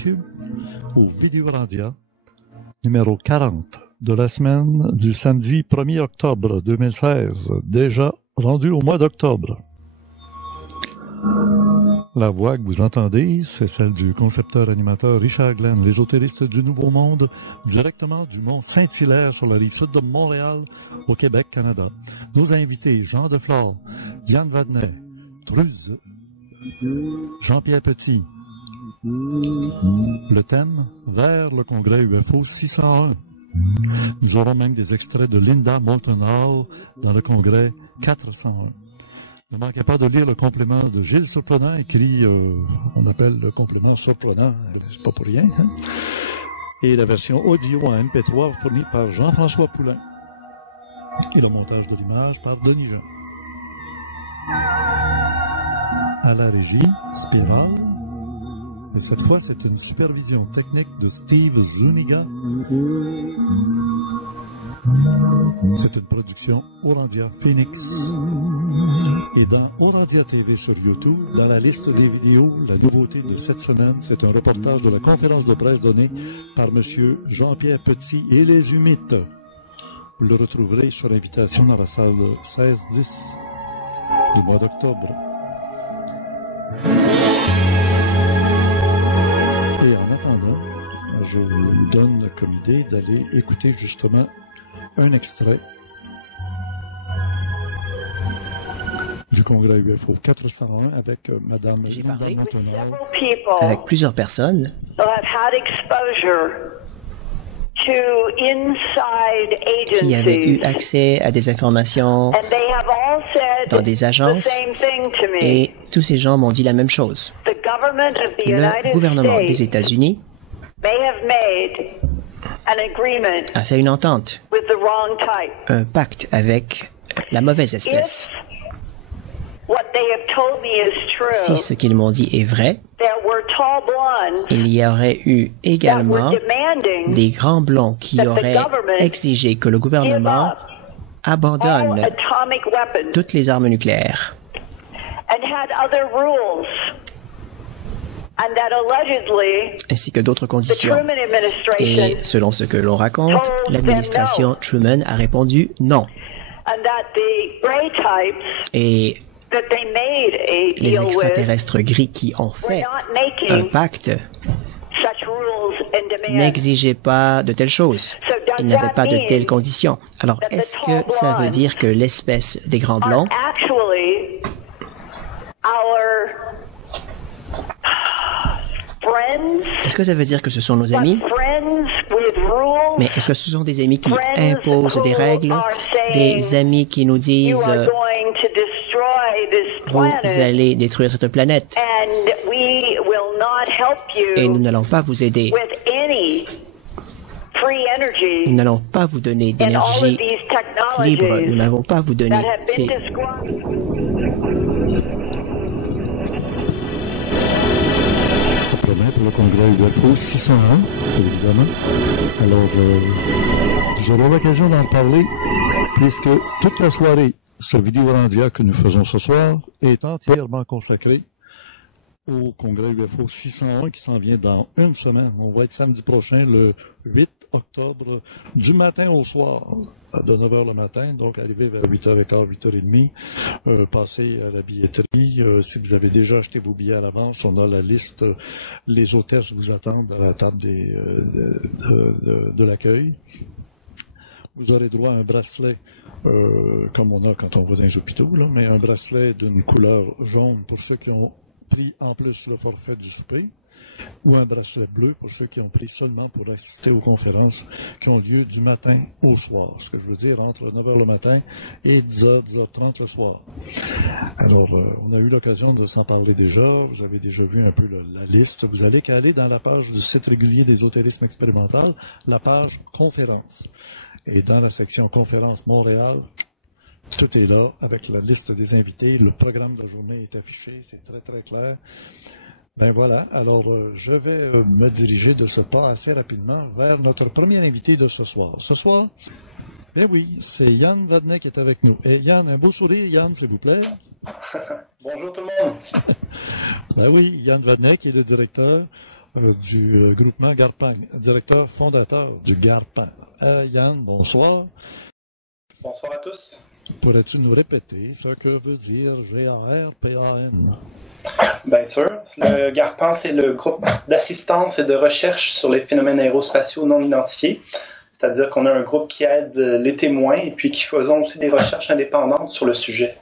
messieurs, au Videorandia, numéro 40 de la semaine du samedi 1er octobre 2016, déjà rendu au mois d'octobre. La voix que vous entendez, c'est celle du concepteur-animateur Richard Glenn, l'ésotériste du Nouveau Monde, directement du mont Saint-Hilaire sur la rive sud de Montréal, au Québec, Canada. Nos invités, Jean Deflore, Yann Vadnet, Truze, Jean-Pierre Petit. Le thème, vers le congrès UFO 601. Nous aurons même des extraits de Linda Moulton Hall dans le congrès 401. Ne manquez pas de lire le complément de Gilles Surprenant, écrit, on appelle le complément surprenant, c'est pas pour rien, hein? Et la version audio en MP3 fournie par Jean-François Poulain. Et le montage de l'image par Denis Jean. À la régie, Spirale. Et cette fois, c'est une supervision technique de Steve Zuniga. C'est une production Orandia Phoenix. Et dans Orandia TV sur YouTube, dans la liste des vidéos, la nouveauté de cette semaine, c'est un reportage de la conférence de presse donnée par M. Jean-Pierre Petit et les Humites. Vous le retrouverez sur invitation dans la salle 16-10 du mois d'octobre. Et en attendant, je vous donne comme idée d'aller écouter justement un extrait du congrès UFO 401 avec Madame Linda Moulton Hall. Avec plusieurs personnes qui avaient eu accès à des informations dans des agences, et tous ces gens m'ont dit la même chose. Le gouvernement des États-Unis a fait une entente, un pacte avec la mauvaise espèce. Si ce qu'ils m'ont dit est vrai, il y aurait eu également des grands blonds qui auraient exigé que le gouvernement abandonne toutes les armes nucléaires. Ainsi que d'autres conditions. Et selon ce que l'on raconte, l'administration Truman a répondu non. Et les extraterrestres gris qui ont fait un pacte n'exigeaient pas de telles choses. Ils n'avaient pas de telles conditions. Alors, est-ce que ça veut dire que l'espèce des grands blancs est-ce que ça veut dire que ce sont nos amis? Mais est-ce que ce sont des amis qui imposent des règles? Des amis qui nous disent vous allez détruire cette planète et nous n'allons pas vous aider. Nous n'allons pas vous donner d'énergie libre. Nous n'allons pas vous donner ces... Ça promet pour le congrès UFO 601, évidemment. Alors, j'aurai l'occasion d'en parler, puisque toute la soirée, ce Videorandia que nous faisons ce soir est entièrement consacré au congrès UFO 601 qui s'en vient dans une semaine. On va être samedi prochain, le 8 octobre, du matin au soir, de 9h le matin, donc arrivez vers 8h15, 8h30, passez à la billetterie. Si vous avez déjà acheté vos billets à l'avance, on a la liste, les hôtesses vous attendent à la table de l'accueil. Vous aurez droit à un bracelet, comme on a quand on va dans les hôpitaux, là, mais un bracelet d'une couleur jaune pour ceux qui ont pris en plus le forfait du souper, ou un bracelet bleu pour ceux qui ont pris seulement pour assister aux conférences qui ont lieu du matin au soir. Ce que je veux dire, entre 9h le matin et 10h, 10h30 le soir. Alors, on a eu l'occasion de s'en parler déjà. Vous avez déjà vu un peu la liste. Vous allez qu'à aller dans la page du site régulier d'ésotérisme expérimental, la page conférences. Et dans la section conférences Montréal, tout est là avec la liste des invités. Le programme de la journée est affiché, c'est très très clair. Ben voilà, alors je vais me diriger de ce pas assez rapidement vers notre premier invité de ce soir. Ce soir, ben oui, c'est Yann Vadnet qui est avec nous. Et Yann, un beau sourire, Yann, s'il vous plaît. Bonjour tout le monde. Ben oui, Yann Vadnet qui est le directeur du groupement Garpan, directeur fondateur du Garpan. Yann, bonsoir. Bonsoir à tous. Pourrais-tu nous répéter ce que veut dire GARPAN? Bien sûr. Le Garpan, c'est le groupe d'assistance et de recherche sur les phénomènes aérospatiaux non identifiés. C'est-à-dire qu'on a un groupe qui aide les témoins et puis qui faisons aussi des recherches indépendantes sur le sujet.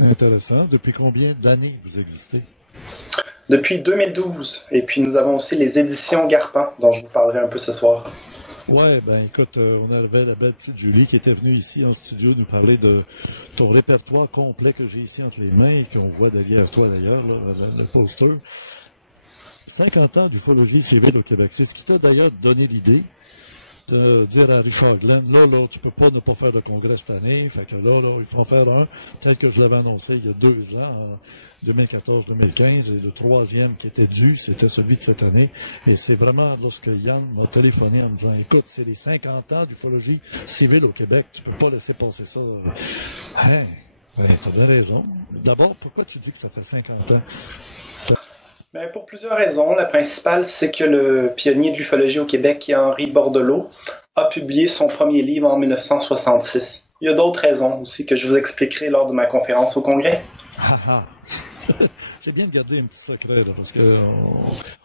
Intéressant. Depuis combien d'années vous existez? Depuis 2012. Et puis nous avons aussi les éditions Garpan, dont je vous parlerai un peu ce soir. Ouais, ben écoute, on avait la belle petite Julie qui était venue ici en studio nous parler de ton répertoire complet que j'ai ici entre les mains et qu'on voit derrière toi d'ailleurs, le poster. 50 ans d'ufologie civile au Québec. C'est ce qui t'a d'ailleurs donné l'idée de dire à Richard Glenn, là, tu peux pas ne pas faire de congrès cette année, fait que là, il faut en faire un, tel que je l'avais annoncé il y a 2 ans, en 2014-2015, et le troisième qui était dû, c'était celui de cette année, et c'est vraiment lorsque Yann m'a téléphoné en me disant, écoute, c'est les 50 ans d'ufologie civile au Québec, tu peux pas laisser passer ça. Hein? Ben, t'as bien raison. D'abord, pourquoi tu dis que ça fait 50 ans? Bien, pour plusieurs raisons. La principale, c'est que le pionnier de l'ufologie au Québec, Henri Bordelot, a publié son premier livre en 1966. Il y a d'autres raisons aussi que je vous expliquerai lors de ma conférence au Congrès. C'est bien de garder un petit secret, là, parce que...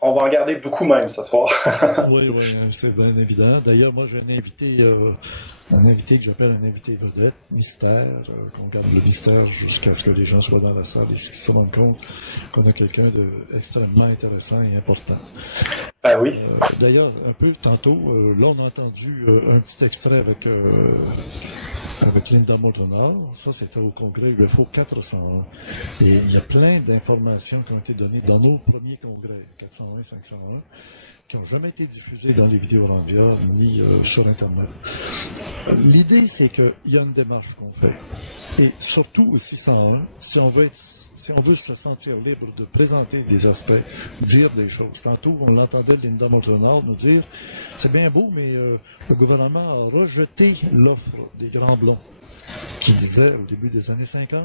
On va en garder beaucoup même ce soir. Oui, c'est bien évident. D'ailleurs, moi, j'ai un invité que j'appelle un invité vedette, mystère, qu'on garde le mystère jusqu'à ce que les gens soient dans la salle et se rendent compte qu'on a quelqu'un d'extrêmement intéressant et important. Ben oui. D'ailleurs, un peu tantôt, là, on a entendu un petit extrait avec Linda Moulton. Ça, c'était au congrès UFO 401. Et il y a plein d'informations qui ont été données dans nos premiers congrès, 401, 501, qui n'ont jamais été diffusées dans les vidéos Randia ni sur Internet. L'idée, c'est qu'il y a une démarche qu'on fait. Et surtout au 601, si on veut se sentir libre de présenter des aspects, dire des choses. Tantôt, on l'entendait Linda Moulton nous dire, c'est bien beau, mais le gouvernement a rejeté l'offre des Grands Blonds, qui disait au début des années 50,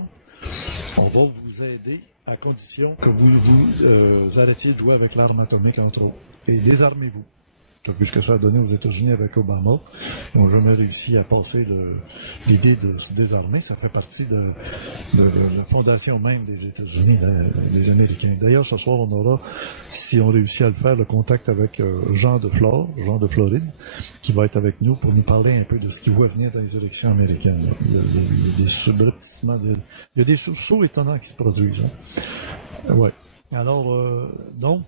on va vous aider à condition que vous arrêtiez de jouer avec l'arme atomique, entre autres, et désarmez-vous. Puisque ça a donné aux États-Unis avec Obama, ils n'ont jamais réussi à passer l'idée de se désarmer. Ça fait partie de la fondation même des États-Unis, des Américains. D'ailleurs, ce soir, on aura, si on réussit à le faire, le contact avec Jean de Floride, qui va être avec nous pour nous parler un peu de ce qui va venir dans les élections américaines. Il y a des subrepticements, il y a des sursauts étonnants qui se produisent. Hein. Ouais. Alors, donc,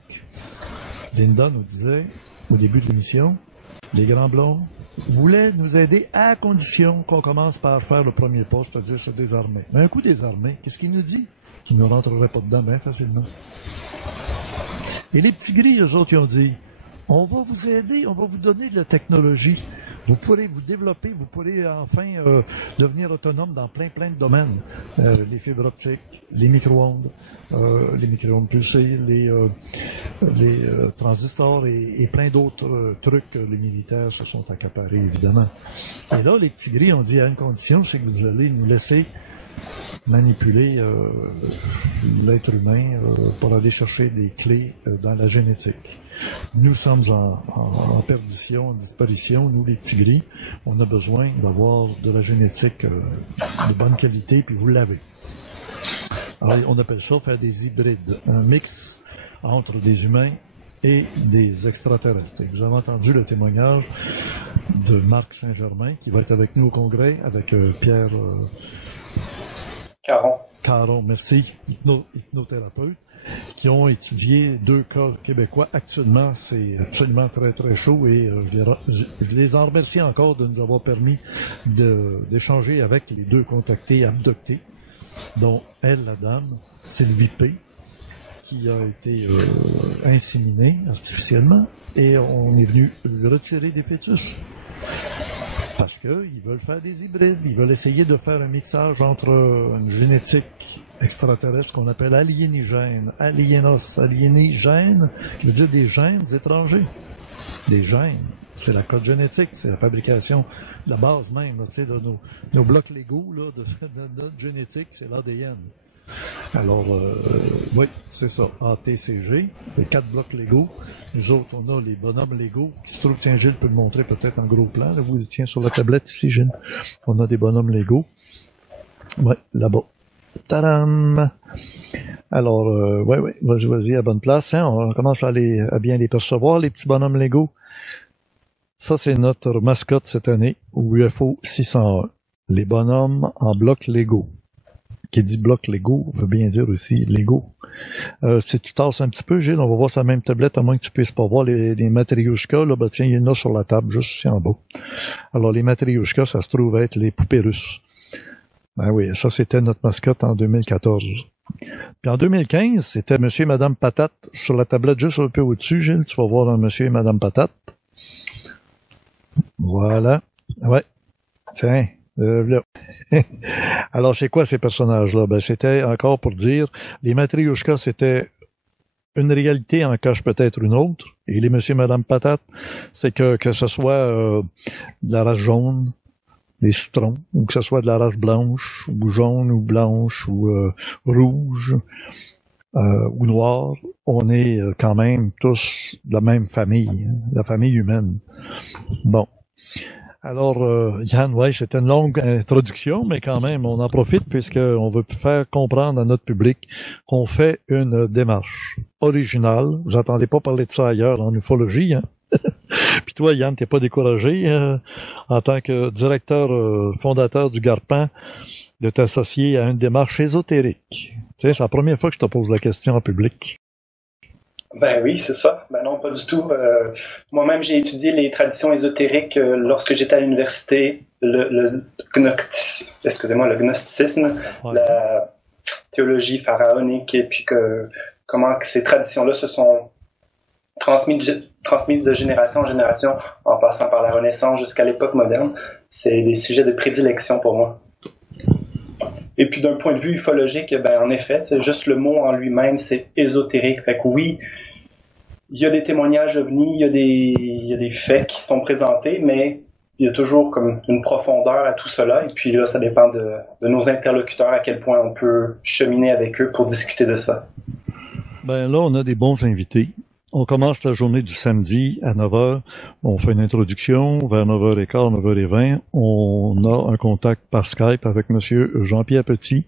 Linda nous disait, au début de l'émission, les Grands Blonds voulaient nous aider à condition qu'on commence par faire le premier pas, c'est-à-dire se désarmer. Mais un coup désarmé, qu'est-ce qu'il nous dit? Qu'il ne rentrerait pas dedans bien facilement. Et les petits gris, eux autres, ils ont dit, on va vous aider, on va vous donner de la technologie. Vous pourrez vous développer, vous pourrez enfin devenir autonome dans plein de domaines. Les fibres optiques, les micro-ondes pulsées, les transistors et plein d'autres trucs que les militaires se sont accaparés, évidemment. Et là, les petits gris ont dit à une condition, c'est que vous allez nous laisser manipuler l'être humain pour aller chercher des clés dans la génétique. Nous sommes en perdition, en disparition, nous les petits gris, on a besoin d'avoir de la génétique de bonne qualité, puis vous l'avez. Alors, on appelle ça faire des hybrides, un mix entre des humains et des extraterrestres. Et vous avez entendu le témoignage de Marc Saint-Germain, qui va être avec nous au Congrès, avec Pierre... Caron, merci, hypnothérapeute, qui ont étudié 2 cas québécois. Actuellement, c'est absolument très chaud et je les en remercie encore de nous avoir permis d'échanger avec les 2 contactés abductés, dont elle, la dame, Sylvie P., qui a été inséminée artificiellement, et on est venu lui retirer des fœtus. Parce qu'ils veulent faire des hybrides, ils veulent essayer de faire un mixage entre une génétique extraterrestre qu'on appelle aliénigène, aliénigène, qui veut dire des gènes étrangers. Des gènes, c'est la code génétique, c'est la fabrication, la base même, là, de nos blocs Lego là, de notre génétique, c'est l'ADN. Alors, oui, c'est ça. ATCG, les 4 blocs Lego. Nous autres, on a les bonhommes Lego. Qui se trouve, tiens, Gilles peut le montrer peut-être en gros plan. Là, vous le tiens sur la tablette ici, Gilles. On a des bonhommes Lego. Oui, là-bas. Tadam! Alors, ouais, vas-y, à bonne place. Hein? On commence à bien les percevoir, les petits bonhommes Lego. Ça, c'est notre mascotte cette année, au UFO 601. Les bonhommes en bloc Lego. Qui dit bloc Lego veut bien dire aussi Lego. Si tu tasses un petit peu, Gilles, on va voir sa même tablette, à moins que tu puisses pas voir les matrioshkas. Là, ben tiens, il y en a sur la table, juste ici en bas. Alors, les matrioshkas, ça se trouve être les poupées russes. Ben oui, ça, c'était notre mascotte en 2014. Puis en 2015, c'était Monsieur et Madame Patate sur la tablette juste un peu au-dessus, Gilles. Tu vas voir un Monsieur et Madame Patate. Voilà. Ouais. Tiens. Là. Alors, c'est quoi ces personnages-là? Ben, c'était encore pour dire, les matrioshkas, c'était une réalité en cache peut-être une autre. Et les Monsieur et Madame Patate, c'est que ce soit de la race jaune, des citrons, ou que ce soit de la race blanche, ou jaune, ou blanche, ou rouge, ou noire, on est quand même tous de la même famille, hein, la famille humaine. Bon. Alors, Yann, ouais, c'était une longue introduction, mais quand même, on en profite puisqu'on veut faire comprendre à notre public qu'on fait une démarche originale. Vous n'entendez pas parler de ça ailleurs en ufologie, hein? Puis toi, Yann, t'es pas découragé en tant que directeur fondateur du Garpan de t'associer à une démarche ésotérique. Tu sais, c'est la première fois que je te pose la question en public. Ben oui, c'est ça. Ben non, pas du tout. Moi-même, j'ai étudié les traditions ésotériques lorsque j'étais à l'université, le gnosticisme, ouais. La théologie pharaonique, et puis comment que ces traditions-là se sont transmises de génération en génération, en passant par la Renaissance jusqu'à l'époque moderne. C'est des sujets de prédilection pour moi. Et puis d'un point de vue ufologique, ben en effet, c'est juste le mot en lui-même, c'est ésotérique. Fait que oui, il y a des témoignages ovnis, il y a des faits qui sont présentés, mais il y a toujours comme une profondeur à tout cela. Et puis là, ça dépend de nos interlocuteurs, à quel point on peut cheminer avec eux pour discuter de ça. Ben là, on a des bons invités. On commence la journée du samedi à 9h. On fait une introduction vers 9h15, 9h20. On a un contact par Skype avec Monsieur Jean-Pierre Petit,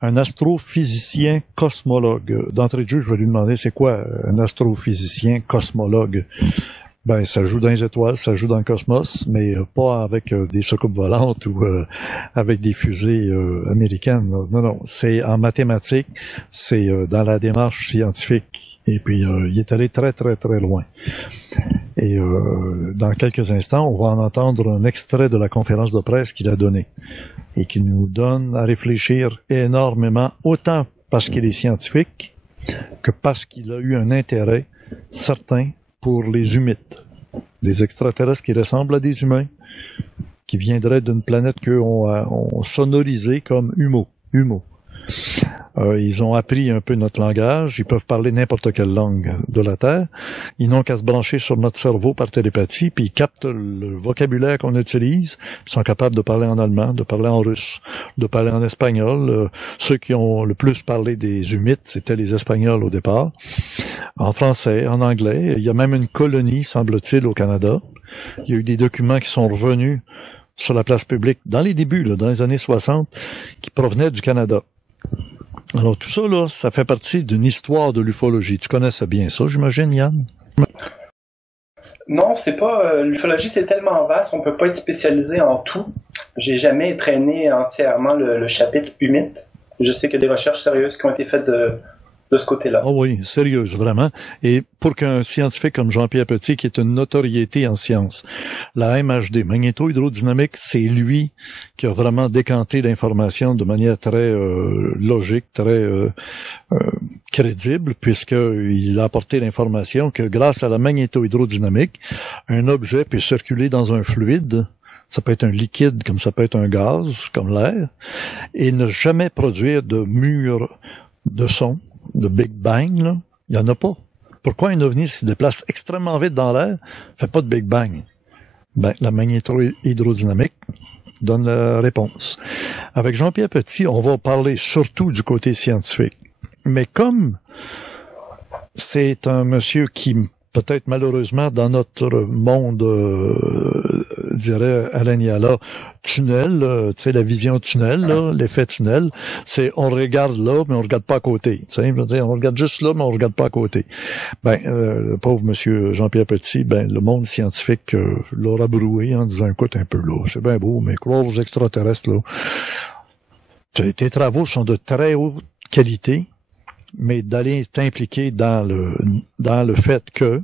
un astrophysicien cosmologue. D'entrée de jeu, je vais lui demander c'est quoi un astrophysicien cosmologue? Ben, ça joue dans les étoiles, ça joue dans le cosmos, mais pas avec des soucoupes volantes ou avec des fusées américaines. Non, c'est en mathématiques, c'est dans la démarche scientifique. Et puis, il est allé très, très, très loin. Et dans quelques instants, on va en entendre un extrait de la conférence de presse qu'il a donnée et qui nous donne à réfléchir énormément, autant parce qu'il est scientifique que parce qu'il a eu un intérêt certain pour les humites, les extraterrestres qui ressemblent à des humains, qui viendraient d'une planète qu'on sonorisé comme Humo. Ils ont appris un peu notre langage, ils peuvent parler n'importe quelle langue de la Terre, ils n'ont qu'à se brancher sur notre cerveau par télépathie, puis ils captent le vocabulaire qu'on utilise, ils sont capables de parler en allemand, de parler en russe, de parler en espagnol. Ceux qui ont le plus parlé des humites, c'était les Espagnols au départ, en français, en anglais. Il y a même une colonie, semble-t-il, au Canada. Il y a eu des documents qui sont revenus sur la place publique dans les débuts, là, dans les années 60, qui provenaient du Canada. Alors tout ça, là, ça fait partie d'une histoire de l'ufologie. Tu connaissais bien ça, j'imagine, Yann? Non, c'est pas... l'ufologie, c'est tellement vaste, on peut pas être spécialisé en tout. J'ai jamais traîné entièrement le chapitre humide. Je sais qu'il y a des recherches sérieuses qui ont été faites de ce côté-là. Oh oui, sérieuse, vraiment. Et pour qu'un scientifique comme Jean-Pierre Petit, qui est une notoriété en sciences, la MHD, magnéto-hydrodynamique, c'est lui qui a vraiment décanté l'information de manière très logique, très crédible, puisqu'il a apporté l'information que grâce à la magnéto-hydrodynamique, un objet peut circuler dans un fluide, ça peut être un liquide comme ça peut être un gaz, comme l'air, et ne jamais produire de mur de son, de Big Bang, là. Il n'y en a pas. Pourquoi un ovni se déplace extrêmement vite dans l'air, fait pas de Big Bang? Ben, la magnéto-hydrodynamique donne la réponse. Avec Jean-Pierre Petit, on va parler surtout du côté scientifique. Mais comme c'est un monsieur qui, peut-être malheureusement, dans notre monde, dirait Alain Niala, tunnel, tu sais, la vision tunnel, là, l'effet tunnel, c'est on regarde là, mais on regarde pas à côté. Tu sais, je veux dire, on regarde juste là, mais on regarde pas à côté. Le pauvre monsieur Jean-Pierre Petit, le monde scientifique l'aura broué en disant, écoute un peu là, c'est bien beau, mais croire aux extraterrestres, là, tes travaux sont de très haute qualité, mais d'aller t'impliquer dans le fait que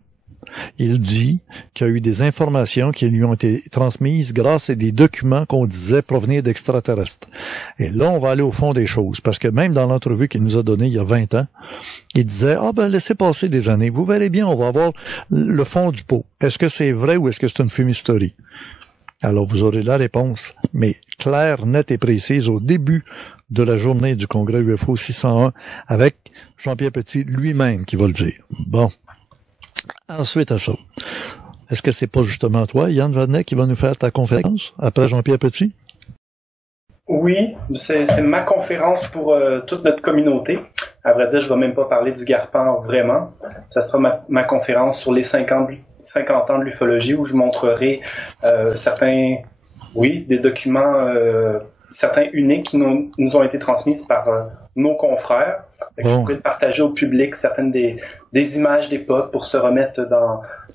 il dit qu'il y a eu des informations qui lui ont été transmises grâce à des documents qu'on disait provenir d'extraterrestres. Et là, on va aller au fond des choses, parce que même dans l'entrevue qu'il nous a donnée il y a 20 ans, il disait, laissez passer des années, vous verrez bien, on va avoir le fond du pot. Est-ce que c'est vrai ou est-ce que c'est une fumisterie? Alors, vous aurez la réponse, mais claire, nette et précise au début de la journée du congrès UFO 601 avec Jean-Pierre Petit lui-même qui va le dire. Bon. Ensuite à ça, est-ce que c'est pas justement toi, Yann Vadnet, qui va nous faire ta conférence après Jean-Pierre Petit? Oui, c'est ma conférence pour toute notre communauté. À vrai dire, je vais même pas parler du Garpan vraiment. Ça sera ma conférence sur les 50 ans de l'ufologie où je montrerai des documents certains uniques qui nous ont été transmis par nos confrères. Je pourrais partager au public certaines des images d'époque pour se remettre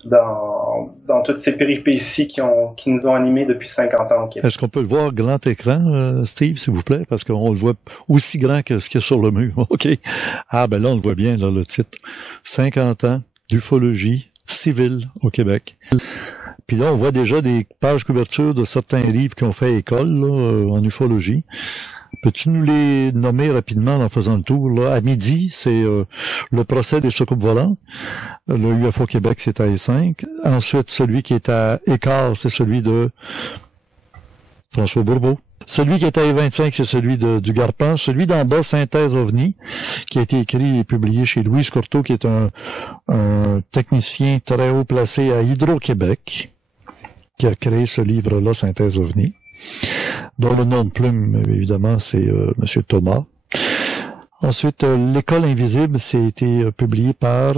dans toutes ces péripéties qui nous ont animés depuis 50 ans au Québec. Est-ce qu'on peut le voir grand écran, Steve, s'il vous plaît? Parce qu'on le voit aussi grand que ce qu'il y a sur le mur. OK. Là, on le voit bien, là, le titre. 50 ans d'ufologie civile au Québec. Puis là, on voit déjà des pages couvertures de certains livres qui ont fait école là, en ufologie. Peux-tu nous les nommer rapidement en faisant le tour? Là? À midi, c'est le procès des soucoupes volantes. Le UFO Québec, c'est à E5. Ensuite, celui qui est à Écart, c'est celui de François Bourbeau. Celui qui est à E25, c'est celui du Garpan. Celui d'en bas, Synthèse OVNI, qui a été écrit et publié chez Louis Courteau, qui est un technicien très haut placé à Hydro-Québec, qui a créé ce livre-là, Synthèse OVNI, dont le nom de plume, évidemment, c'est M. Thomas. Ensuite, L'École invisible, c'est été publié par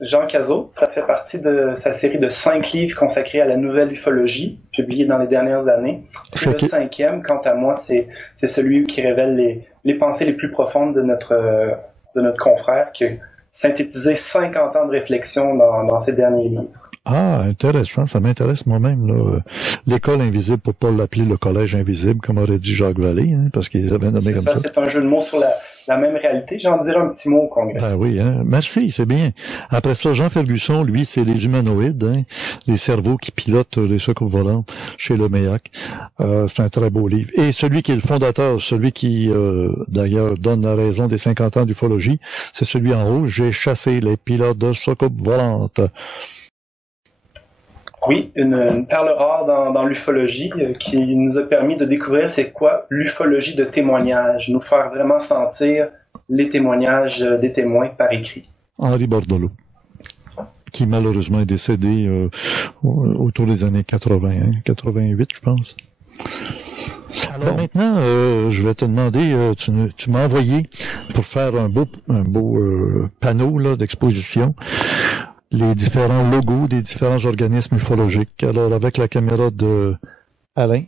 Jean Cazot. Ça fait partie de sa série de 5 livres consacrés à la nouvelle ufologie, publiés dans les dernières années. C'est le 5e. Quant à moi, c'est celui qui révèle les pensées les plus profondes de notre confrère, qui a synthétisé 50 ans de réflexion dans ses derniers livres. Ah, intéressant, ça m'intéresse moi-même, là. L'École invisible, pour pas l'appeler le Collège invisible, comme aurait dit Jacques Vallée, hein, parce qu'il avait nommé comme ça. C'est un jeu de mots sur la même réalité. J'en dirai un petit mot au congrès. Ah oui, hein. Merci, c'est bien. Après ça, Jean Ferguson, lui, c'est les humanoïdes, hein, les cerveaux qui pilotent les soucoupes volantes chez le MEAC. C'est un très beau livre. Et celui qui est le fondateur, celui qui, d'ailleurs, donne la raison des 50 ans d'ufologie, c'est celui en haut, J'ai chassé les pilotes de soucoupes volantes. Oui, une perle rare dans l'ufologie qui nous a permis de découvrir c'est quoi l'ufologie de témoignage, nous faire vraiment sentir les témoignages des témoins par écrit. Henri Bordelot, qui malheureusement est décédé autour des années 80, hein, 88 je pense. Alors maintenant, je vais te demander, tu m'as envoyé pour faire un beau panneau là, d'exposition, les différents logos des différents organismes ufologiques. Alors, avec la caméra de Alain,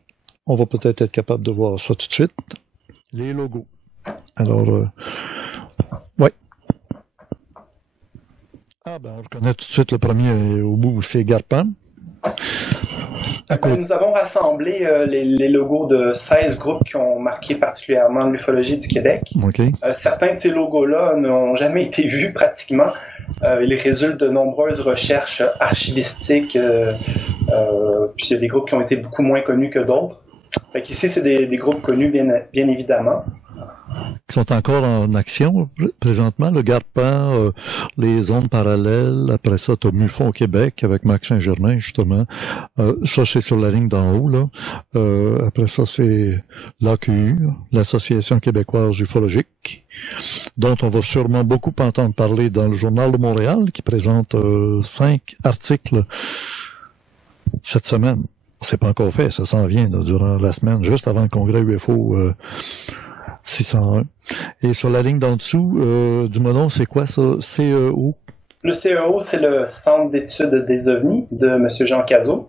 on va peut-être être capable de voir ça tout de suite. Les logos. Alors, ouais. On reconnaît tout de suite le premier au bout, c'est Garpan. Nous avons rassemblé les logos de 16 groupes qui ont marqué particulièrement l'ufologie du Québec. Okay. Certains de ces logos-là n'ont jamais été vus pratiquement. Ils résultent de nombreuses recherches archivistiques. Puis il y a des groupes qui ont été beaucoup moins connus que d'autres. Ici, c'est des groupes connus, bien évidemment. Qui sont encore en action présentement, le Garpan, les ondes parallèles, après ça, tu as MUFON au Québec avec Max Saint-Germain, justement. Ça, c'est sur la ligne d'en haut, là. Après ça, c'est l'AQU, l'Association québécoise ufologique, dont on va sûrement beaucoup entendre parler dans le Journal de Montréal, qui présente 5 articles cette semaine. C'est pas encore fait, ça s'en vient là, durant la semaine, juste avant le congrès UFO 601. Et sur la ligne d'en dessous, du nom, c'est quoi ça? CEO? Le CEO, c'est le Centre d'études des ovnis de M. Jean Cazot.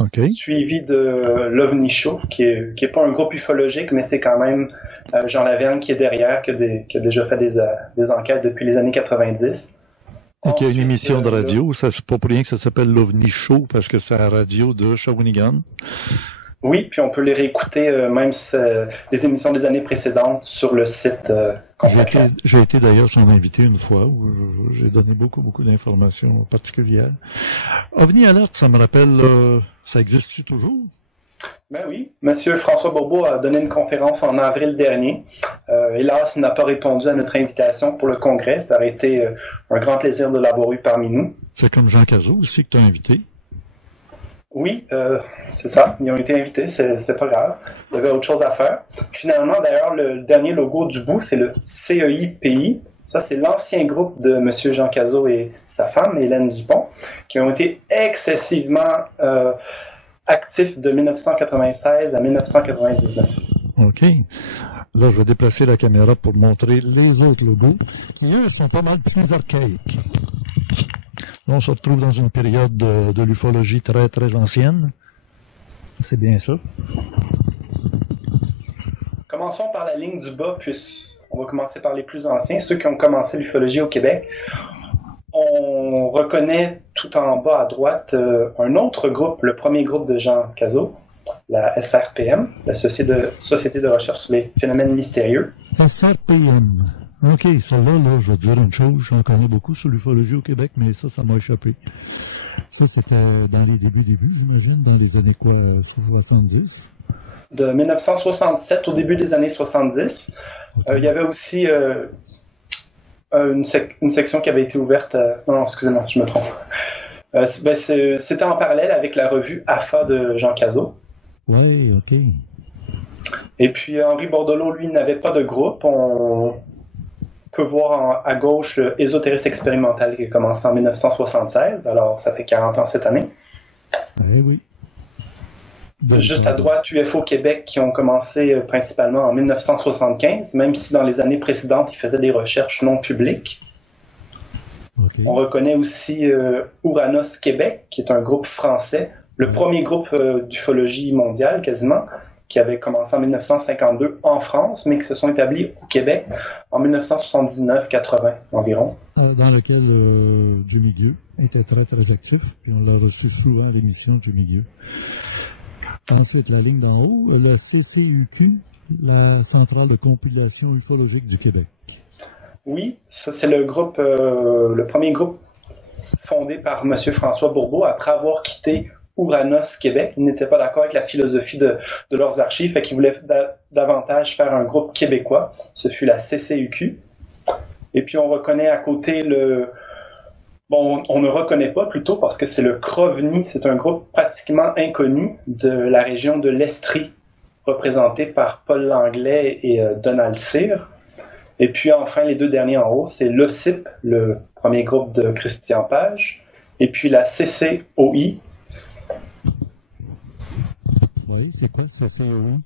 Okay. Suivi de l'OVNI Show, qui est pas un groupe ufologique, mais c'est quand même Jean Lavergne qui est derrière, qui a déjà fait des enquêtes depuis les années 90. Et qui a une émission de radio, ça c'est pas pour rien que ça s'appelle l'OVNI Show, parce que c'est la radio de Shawinigan. Oui, puis on peut les réécouter, même les émissions des années précédentes, sur le site consacré. J'ai été d'ailleurs son invité une fois, où j'ai donné beaucoup d'informations particulières. OVNI Alert, ça me rappelle, ça existe-tu toujours? Ben oui, Monsieur François Bourbeau a donné une conférence en avril dernier. Hélas, il n'a pas répondu à notre invitation pour le congrès. Ça aurait été un grand plaisir de l'avoir eu parmi nous. C'est comme Jean Cazot aussi que tu as invité. Oui, c'est ça. Ils ont été invités, c'est pas grave. Il y avait autre chose à faire. Finalement, d'ailleurs, le dernier logo du bout, c'est le CEI-PI. Ça, c'est l'ancien groupe de M. Jean Cazot et sa femme, Hélène Dupont, qui ont été excessivement actifs de 1996 à 1999. OK. Là, je vais déplacer la caméra pour montrer les autres logos, qui, eux, sont pas mal plus archaïques. Là, on se retrouve dans une période de l'ufologie très ancienne. C'est bien ça. Commençons par la ligne du bas, puis on va commencer par les plus anciens, ceux qui ont commencé l'ufologie au Québec. On reconnaît tout en bas à droite un autre groupe, le premier groupe de Jean Cazot, la SRPM, la Société de recherche sur les phénomènes mystérieux. SRPM. OK, celle-là, je vais te dire une chose, j'en connais beaucoup sur l'ufologie au Québec, mais ça m'a échappé. Ça, c'était dans les débuts, j'imagine, dans les années quoi, 70? De 1967 au début des années 70. Okay. Il y avait aussi une section qui avait été ouverte... Non, excusez-moi, je me trompe. C'était en parallèle avec la revue AFA de Jean Cazot. Oui, OK. Et puis Henri Bordelot, lui, n'avait pas de groupe. On peut voir à gauche Ésotérisme expérimental qui a commencé en 1976. Alors, ça fait 40 ans cette année. Oui. Juste à droite, UFO Québec qui ont commencé principalement en 1975, même si dans les années précédentes, ils faisaient des recherches non publiques. Okay. On reconnaît aussi Ouranos Québec, qui est un groupe français, le premier groupe d'ufologie mondiale quasiment, qui avait commencé en 1952 en France, mais qui se sont établis au Québec en 1979-80 environ. Dans lequel Jimmy Gueux était très actif, puis on l'a reçu souvent à l'émission Jimmy Gueux. Ensuite, la ligne d'en haut, le CCUQ, la Centrale de compilation ufologique du Québec. Oui, ça c'est le groupe, le premier groupe fondé par M. François Bourbeau après avoir quitté Ouranos Québec. Ils n'étaient pas d'accord avec la philosophie de leurs archives, fait qu'ils voulaient davantage faire un groupe québécois. Ce fut la CCUQ. Et puis on reconnaît à côté on ne reconnaît pas plutôt parce que c'est le CROVNI, c'est un groupe pratiquement inconnu de la région de l'Estrie, représenté par Paul Langlais et Donald Cyr. Et puis enfin, les deux derniers en haut, c'est l'OCIP, le premier groupe de Christian Page, et puis la CCOI. Oui, c'est quoi CCOI?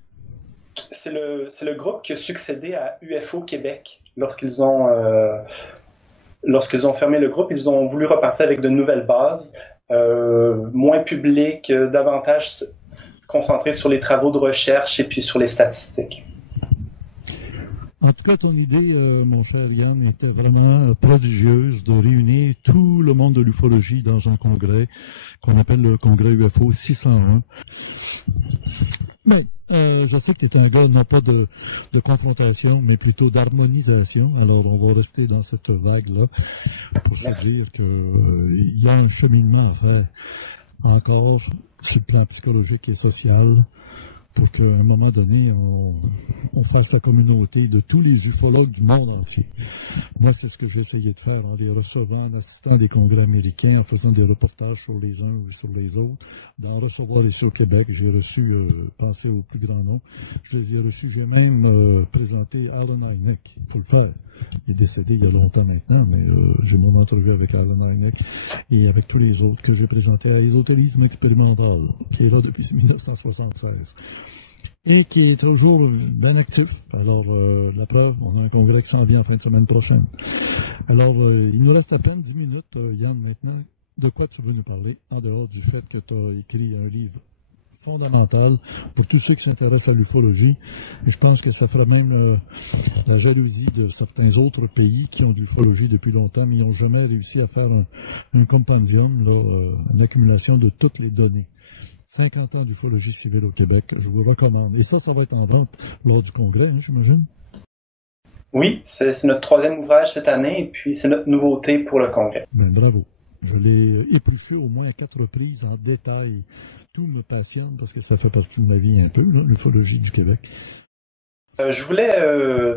C'est le groupe qui a succédé à UFO Québec. Lorsqu'ils ont fermé le groupe, ils ont voulu repartir avec de nouvelles bases, moins publiques, davantage concentrées sur les travaux de recherche et puis sur les statistiques. En tout cas, ton idée, mon cher Yann, était vraiment prodigieuse de réunir tout le monde de l'ufologie dans un congrès qu'on appelle le congrès UFO 601. Mais je sais que tu es un gars non pas de confrontation, mais plutôt d'harmonisation. Alors, on va rester dans cette vague-là pour se dire qu'il y a un cheminement à faire encore sur le plan psychologique et social pour qu'à un moment donné, on fasse la communauté de tous les ufologues du monde entier. Moi, c'est ce que j'ai essayé de faire en les recevant, en assistant à des congrès américains, en faisant des reportages sur les uns ou sur les autres, d'en recevoir ici au Québec. J'ai reçu, pensez au plus grand nom, je les ai reçus, j'ai même présenté Alan Hynek. Il faut le faire. Il est décédé il y a longtemps maintenant, mais j'ai mon entrevue avec Alan Hynek et avec tous les autres que j'ai présentés à Ésotérisme expérimental, qui est là depuis 1976 et qui est toujours bien actif. Alors, la preuve, on a un congrès qui s'en vient en fin de semaine prochaine. Alors, il nous reste à peine 10 minutes, Yann, maintenant. De quoi tu veux nous parler, en dehors du fait que tu as écrit un livre fondamental pour tous ceux qui s'intéressent à l'ufologie. Et je pense que ça fera même la jalousie de certains autres pays qui ont de l'ufologie depuis longtemps, mais ils n'ont jamais réussi à faire un compendium, une accumulation de toutes les données. 50 ans d'ufologie civile au Québec, je vous recommande. Et ça va être en vente lors du congrès, hein, j'imagine? Oui, c'est notre 3e ouvrage cette année, et puis c'est notre nouveauté pour le congrès. Ben, bravo. Je l'ai épluché au moins à 4 reprises en détail. Tout me passionne parce que ça fait partie de ma vie un peu, l'ufologie du Québec. Je voulais,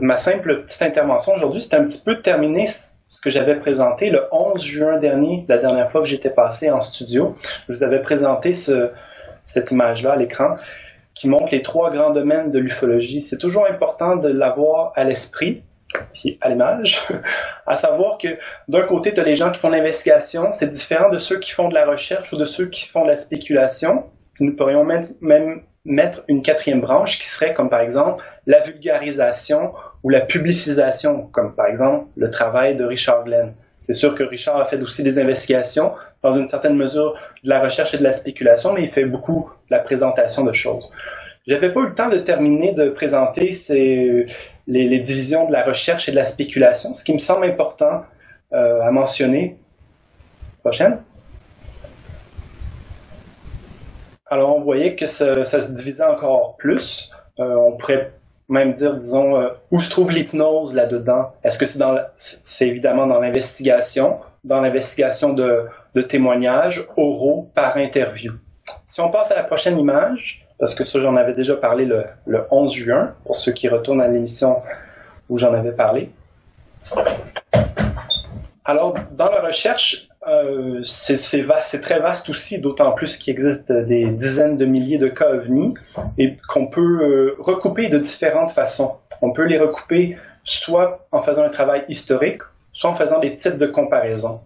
ma simple petite intervention aujourd'hui, c'était un petit peu terminer ce que j'avais présenté le 11 juin dernier, la dernière fois que j'étais passé en studio. Je vous avais présenté cette image-là à l'écran qui montre les 3 grands domaines de l'ufologie. C'est toujours important de l'avoir à l'esprit, puis à l'image, à savoir que d'un côté, tu as les gens qui font de l'investigation, c'est différent de ceux qui font de la recherche ou de ceux qui font de la spéculation. Nous pourrions même mettre une 4e branche qui serait comme par exemple la vulgarisation ou la publicisation, comme par exemple le travail de Richard Glenn. C'est sûr que Richard a fait aussi des investigations, dans une certaine mesure de la recherche et de la spéculation, mais il fait beaucoup de la présentation de choses. J'avais pas eu le temps de terminer de présenter les divisions de la recherche et de la spéculation, ce qui me semble important à mentionner. Prochaine. Alors, on voyait que ça se divisait encore plus. On pourrait même dire, disons, où se trouve l'hypnose là-dedans? Est-ce que c'est évidemment dans l'investigation de témoignages oraux par interview? Si on passe à la prochaine image, parce que ça, j'en avais déjà parlé le 11 juin, pour ceux qui retournent à l'émission où j'en avais parlé. Alors, dans la recherche, c'est très vaste aussi, d'autant plus qu'il existe des dizaines de milliers de cas OVNI et qu'on peut recouper de différentes façons. On peut les recouper soit en faisant un travail historique, soit en faisant des types de comparaison.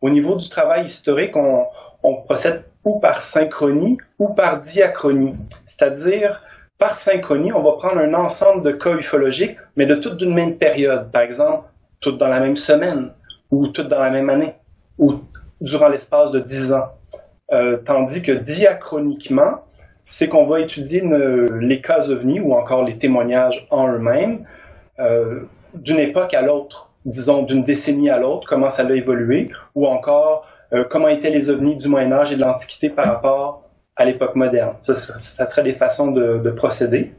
Au niveau du travail historique, on procède ou par synchronie ou par diachronie. C'est-à-dire, par synchronie, on va prendre un ensemble de cas ufologiques, mais de toutes d'une même période. Par exemple, toutes dans la même semaine, ou toutes dans la même année, ou durant l'espace de 10 ans. Tandis que diachroniquement, c'est qu'on va étudier les cas OVNI, ou encore les témoignages en eux-mêmes, d'une époque à l'autre, disons d'une décennie à l'autre, comment ça a évolué, ou encore comment étaient les ovnis du Moyen-Âge et de l'Antiquité par rapport à l'époque moderne. Ça serait des façons de procéder.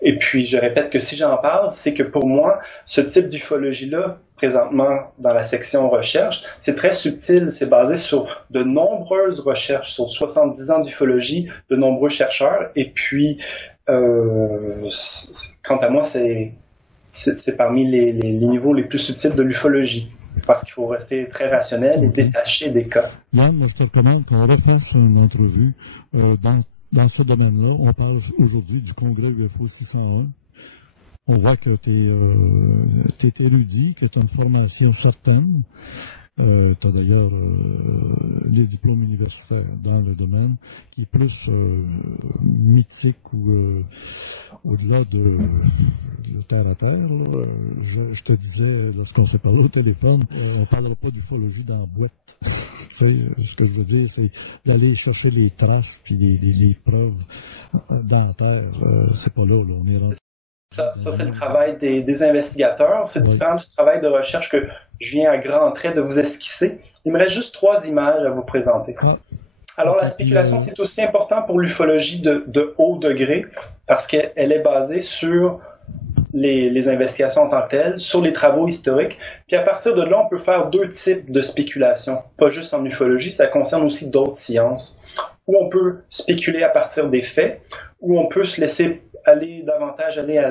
Et puis, je répète que si j'en parle, c'est que pour moi, ce type d'ufologie-là, présentement dans la section recherche, c'est très subtil, c'est basé sur de nombreuses recherches, sur 70 ans d'ufologie, de nombreux chercheurs, et puis, quant à moi, c'est parmi les niveaux les plus subtils de l'ufologie. Parce qu'il faut rester très rationnel et détaché des cas. Yann, je te recommande qu'on refasse une entrevue dans ce domaine-là. On parle aujourd'hui du congrès UFO 601. On voit que tu es érudit, que tu as une formation certaine. Tu as d'ailleurs les diplômes universitaires dans le domaine, qui est plus mythique ou au-delà de terre à terre. Je te disais, lorsqu'on s'est parlé au téléphone, on ne parlera pas d'ufologie dans la boîte. Tu sais, ce que je veux dire, c'est d'aller chercher les traces puis les preuves dans la terre. C'est pas là, on est rendu. Ça c'est le travail des investigateurs. C'est différent du travail de recherche que je viens à grands traits de vous esquisser. Il me reste juste 3 images à vous présenter. Alors, la spéculation, c'est aussi important pour l'ufologie de haut degré parce qu'elle est basée sur les investigations en tant que telles, sur les travaux historiques. Puis à partir de là, on peut faire deux types de spéculation. Pas juste en ufologie, ça concerne aussi d'autres sciences, où on peut spéculer à partir des faits, où on peut se laisser davantage aller à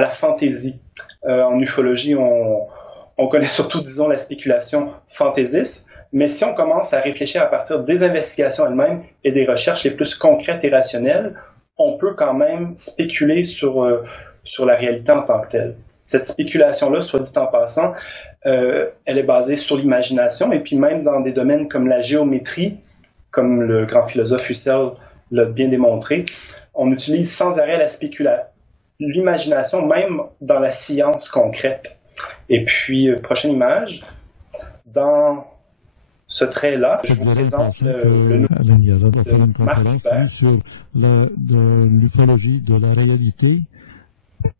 la fantaisie. En ufologie, on connaît surtout, disons, la spéculation fantaisiste, mais si on commence à réfléchir à partir des investigations elles-mêmes et des recherches les plus concrètes et rationnelles, on peut quand même spéculer sur la réalité en tant que telle. Cette spéculation-là, soit dit en passant, elle est basée sur l'imagination, et puis même dans des domaines comme la géométrie, comme le grand philosophe Husserl l'a bien démontré, on utilise sans arrêt l'imagination, même dans la science concrète. Et puis, prochaine image, dans ce trait-là, je vous présente le nouveau de Marc Hubert. Sur de l'ufologie, de la réalité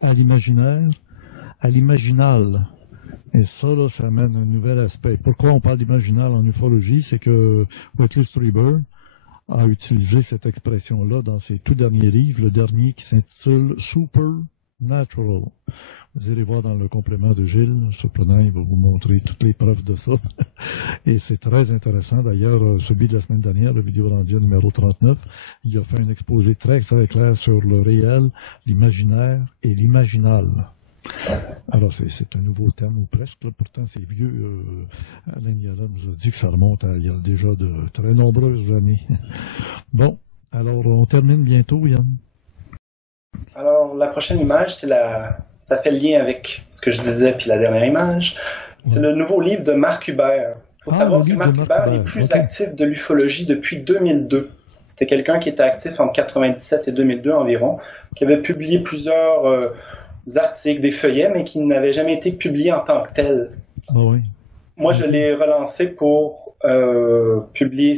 à l'imaginaire, à l'imaginal. Et ça, là, ça amène un nouvel aspect. Pourquoi on parle d'imaginal en ufologie? C'est que Whitley Strieber a utilisé cette expression-là dans ses tout derniers livres, le dernier qui s'intitule Supernatural. Vous irez voir dans le complément de Gilles, surprenant, il va vous montrer toutes les preuves de ça. Et c'est très intéressant. D'ailleurs, celui de la semaine dernière, le Vidéorandia numéro 39, il a fait un exposé très, très clair sur le réel, l'imaginaire et l'imaginal. Alors, c'est un nouveau terme, ou presque, là. Pourtant c'est vieux. Alain Niala nous a dit que ça remonte à il y a déjà de très nombreuses années. Bon, alors on termine bientôt, Yann. Alors, la prochaine image, ça fait le lien avec ce que je disais, puis la dernière image. C'est le nouveau livre de Marc Hubert. Il faut savoir que Marc Hubert est plus actif de l'ufologie depuis 2002. C'était quelqu'un qui était actif entre 1997 et 2002 environ, qui avait publié plusieurs articles, des feuillets, mais qui n'avaient jamais été publiés en tant que tels. Oh oui. Moi, je l'ai relancé pour publier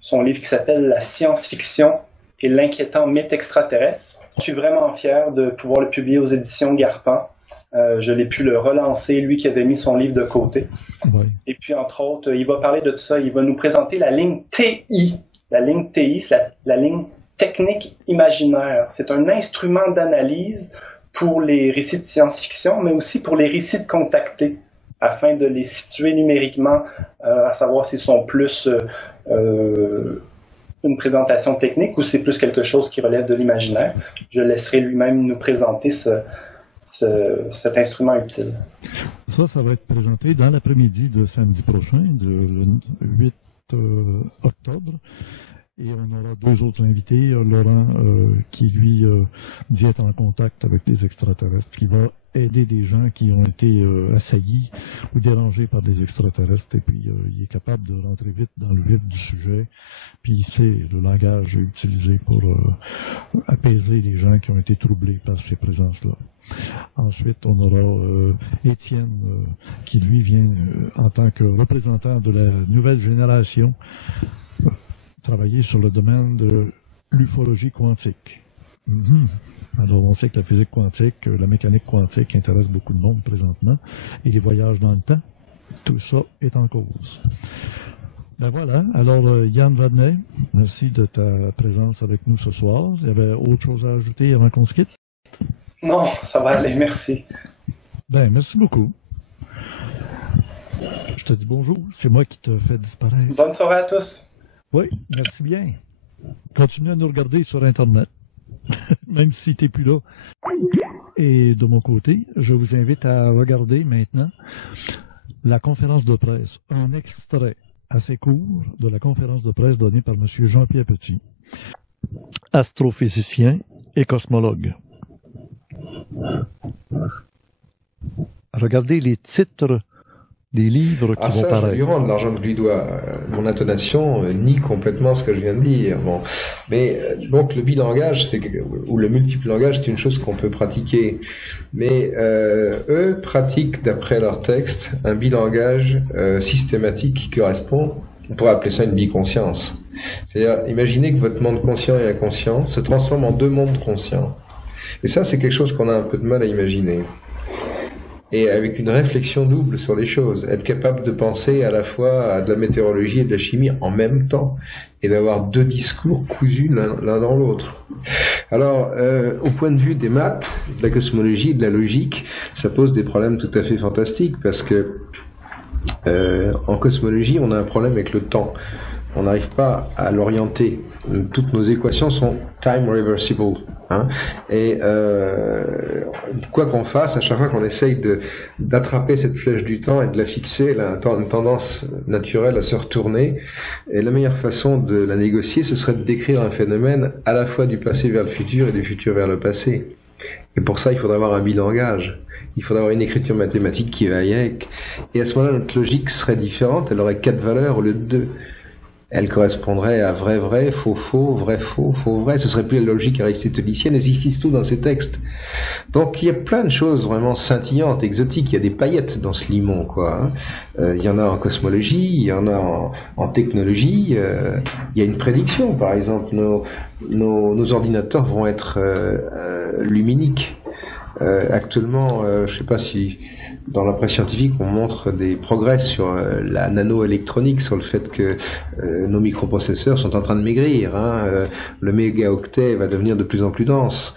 son livre qui s'appelle « La science-fiction et l'inquiétant mythe extraterrestre ». Je suis vraiment fier de pouvoir le publier aux éditions Garpan. Je l'ai pu le relancer, lui qui avait mis son livre de côté. Oui. Et puis, entre autres, il va parler de tout ça. Il va nous présenter la ligne TI. La ligne TI, c'est la ligne technique imaginaire. C'est un instrument d'analyse pour les récits de science-fiction, mais aussi pour les récits de contactés, afin de les situer numériquement, à savoir s'ils sont plus une présentation technique ou c'est plus quelque chose qui relève de l'imaginaire. Je laisserai lui-même nous présenter cet instrument utile. Ça va être présenté dans l'après-midi de samedi prochain, le 8 octobre. Et on aura deux autres invités, Laurent qui lui dit être en contact avec les extraterrestres, qui va aider des gens qui ont été assaillis ou dérangés par des extraterrestres, et puis il est capable de rentrer vite dans le vif du sujet, puis il sait le langage utilisé pour apaiser les gens qui ont été troublés par ces présences-là. Ensuite, on aura Étienne qui lui vient en tant que représentant de la nouvelle génération travailler sur le domaine de l'ufologie quantique. Alors, on sait que la physique quantique, la mécanique quantique intéresse beaucoup de monde présentement, et les voyages dans le temps, tout ça est en cause. Ben voilà, alors Yann Vadnais, merci de ta présence avec nous ce soir. Il y avait autre chose à ajouter avant qu'on se quitte? Non, ça va aller, merci. Ben, merci beaucoup. Je te dis bonjour, c'est moi qui te fais disparaître. Bonne soirée à tous. Oui, merci bien. Continue à nous regarder sur Internet, même si tu n'es plus là. Et de mon côté, je vous invite à regarder maintenant la conférence de presse, un extrait assez court de la conférence de presse donnée par M. Jean-Pierre Petit, astrophysicien et cosmologue. Regardez les titres des livres qui vont paraître. Lui rendre l'argent que lui doit. Mon intonation nie complètement ce que je viens de dire. Bon. Mais donc le bilangage, ou le multiple langage, c'est une chose qu'on peut pratiquer. Mais eux pratiquent, d'après leur texte, un bilangage systématique qui correspond, on pourrait appeler ça une biconscience. C'est-à-dire, imaginez que votre monde conscient et inconscient se transforme en deux mondes conscients. Et ça, c'est quelque chose qu'on a un peu de mal à imaginer. et avec une réflexion double sur les choses, être capable de penser à la fois à de la météorologie et de la chimie en même temps, et d'avoir deux discours cousus l'un dans l'autre. Alors, au point de vue des maths, de la cosmologie et de la logique, ça pose des problèmes tout à fait fantastiques, parce que en cosmologie, on a un problème avec le temps. On n'arrive pas à l'orienter. Toutes nos équations sont time reversible. Hein, et quoi qu'on fasse, à chaque fois qu'on essaye d'attraper cette flèche du temps et de la fixer, elle a une tendance naturelle à se retourner. Et la meilleure façon de la négocier, ce serait de décrire un phénomène à la fois du passé vers le futur et du futur vers le passé. Et pour ça, il faudra avoir un bilangage. Il faudra avoir une écriture mathématique qui va avec. Et à ce moment-là, notre logique serait différente. Elle aurait 4 valeurs au lieu de 2. Elle correspondrait à vrai, vrai, faux, faux, vrai, faux, faux, vrai. Ce serait plus la logique aristotélicienne. Elles existent tout dans ces textes. Donc, il y a plein de choses vraiment scintillantes, exotiques. Il y a des paillettes dans ce limon, quoi. Il y en a en cosmologie, il y en a en technologie. Il y a une prédiction, par exemple. Nos ordinateurs vont être luminiques. Actuellement, je ne sais pas si dans la presse scientifique on montre des progrès sur la nanoélectronique, sur le fait que nos microprocesseurs sont en train de maigrir. Le mégaoctet va devenir de plus en plus dense.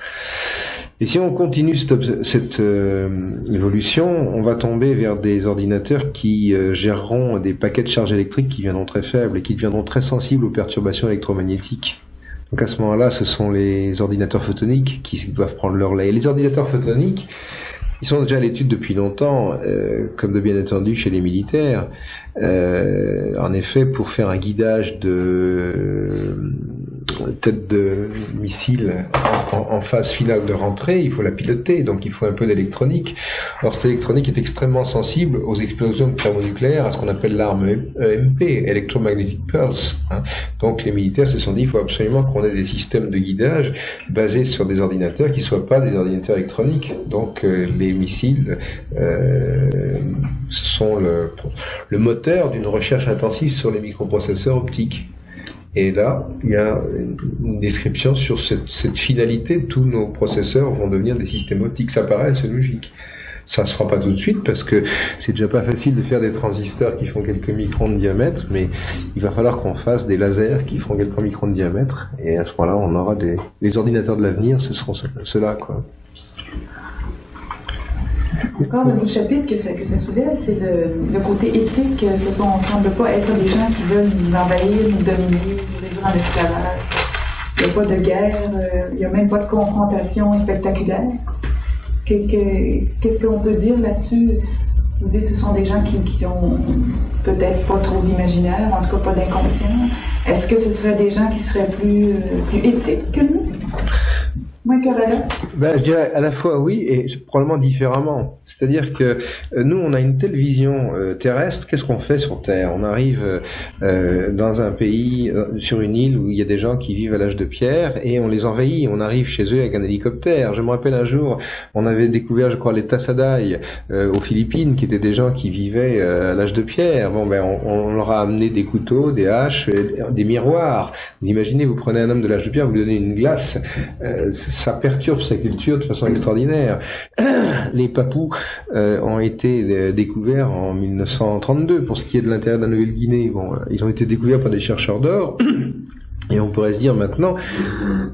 Et si on continue cette évolution, on va tomber vers des ordinateurs qui géreront des paquets de charge électrique qui viendront très faibles et qui deviendront très sensibles aux perturbations électromagnétiques. Donc à ce moment-là, ce sont les ordinateurs photoniques qui doivent prendre leur lait. Et les ordinateurs photoniques, ils sont déjà à l'étude depuis longtemps, comme de bien entendu chez les militaires. En effet, pour faire un guidage de tête de missile en phase finale de rentrée, il faut la piloter, donc il faut un peu d'électronique. Alors cette électronique est extrêmement sensible aux explosions thermonucléaires, à ce qu'on appelle l'arme EMP, Electromagnetic Pulse. Donc les militaires se sont dit, il faut absolument qu'on ait des systèmes de guidage basés sur des ordinateurs qui ne soient pas des ordinateurs électroniques. Donc les missiles sont le moteur d'une recherche intensive sur les microprocesseurs optiques. Et là, il y a une description sur cette finalité. Tous nos processeurs vont devenir des systèmes optiques. Ça paraît assez logique. Ça ne se fera pas tout de suite parce que c'est déjà pas facile de faire des transistors qui font quelques microns de diamètre, mais il va falloir qu'on fasse des lasers qui font quelques microns de diamètre. Et à ce moment-là, on aura les ordinateurs de l'avenir, ce seront ceux-là, quoi. Encore le chapitre que ça soulève, c'est le côté éthique. Ce ne semble pas être des gens qui veulent nous envahir, nous dominer, nous réduire en esclavage. Il n'y a pas de guerre, il n'y a même pas de confrontation spectaculaire. Qu'est-ce qu'on peut dire là-dessus? Vous dites que ce sont des gens qui ont peut-être pas trop d'imaginaire, en tout cas pas d'inconscient. Est-ce que ce seraient des gens qui seraient plus éthiques que nous? Moins que je dirais à la fois oui et probablement différemment. C'est-à-dire que nous, on a une telle vision terrestre. Qu'est-ce qu'on fait sur Terre? On arrive dans un pays, sur une île où il y a des gens qui vivent à l'âge de pierre et on les envahit. On arrive chez eux avec un hélicoptère. Je me rappelle un jour, on avait découvert, je crois, les Tassadai aux Philippines, qui étaient des gens qui vivaient à l'âge de pierre. Bon, on leur a amené des couteaux, des haches, des miroirs. Vous imaginez, vous prenez un homme de l'âge de pierre, vous lui donnez une glace. Ça perturbe sa culture de façon extraordinaire. Les Papous ont été découverts en 1932 pour ce qui est de l'intérieur de la Nouvelle-Guinée. Bon, ils ont été découverts par des chercheurs d'or. Et on pourrait se dire maintenant,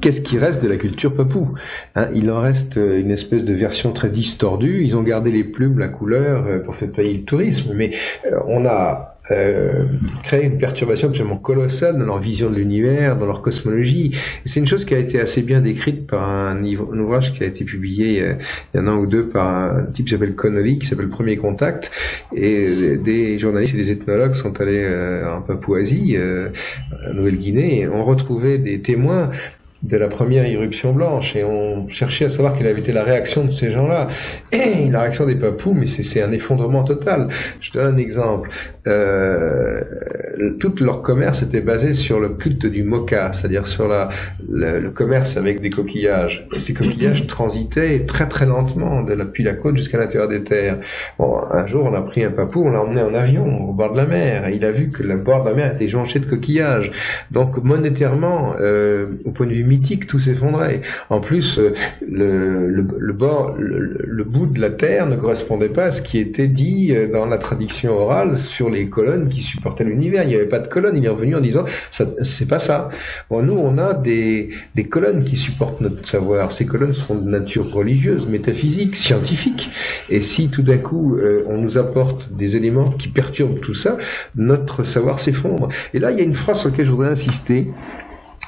qu'est-ce qui reste de la culture papou? Il en reste une espèce de version très distordue. Ils ont gardé les plumes, la couleur pour faire payer le tourisme, mais on a créé une perturbation absolument colossale dans leur vision de l'univers, dans leur cosmologie. Et c'est une chose qui a été assez bien décrite par un ouvrage qui a été publié il y a un an ou deux par un type qui s'appelle Connolly, qui s'appelle Premier Contact. Et des journalistes et des ethnologues sont allés en Papouasie, en Nouvelle-Guinée, et ont retrouvé des témoins de la première irruption blanche, et on cherchait à savoir quelle avait été la réaction de ces gens-là. Et la réaction des Papous, mais c'est un effondrement total. Je donne un exemple. Tout leur commerce était basé sur le culte du moka, c'est-à-dire sur le commerce avec des coquillages. Et ces coquillages transitaient très très lentement depuis la côte jusqu'à l'intérieur des terres. Bon, un jour, on a pris un Papou, on l'a emmené en avion au bord de la mer, et il a vu que le bord de la mer était jonché de coquillages. Donc monétairement, au point de vue mythique, tout s'effondrait. En plus, le bout de la Terre ne correspondait pas à ce qui était dit dans la tradition orale sur les colonnes qui supportaient l'univers. Il n'y avait pas de colonnes. Il est revenu en disant c'est pas ça. Bon, nous, on a des colonnes qui supportent notre savoir. Ces colonnes sont de nature religieuse, métaphysique, scientifique. Et si tout d'un coup on nous apporte des éléments qui perturbent tout ça, notre savoir s'effondre. Et là, il y a une phrase sur laquelle je voudrais insister.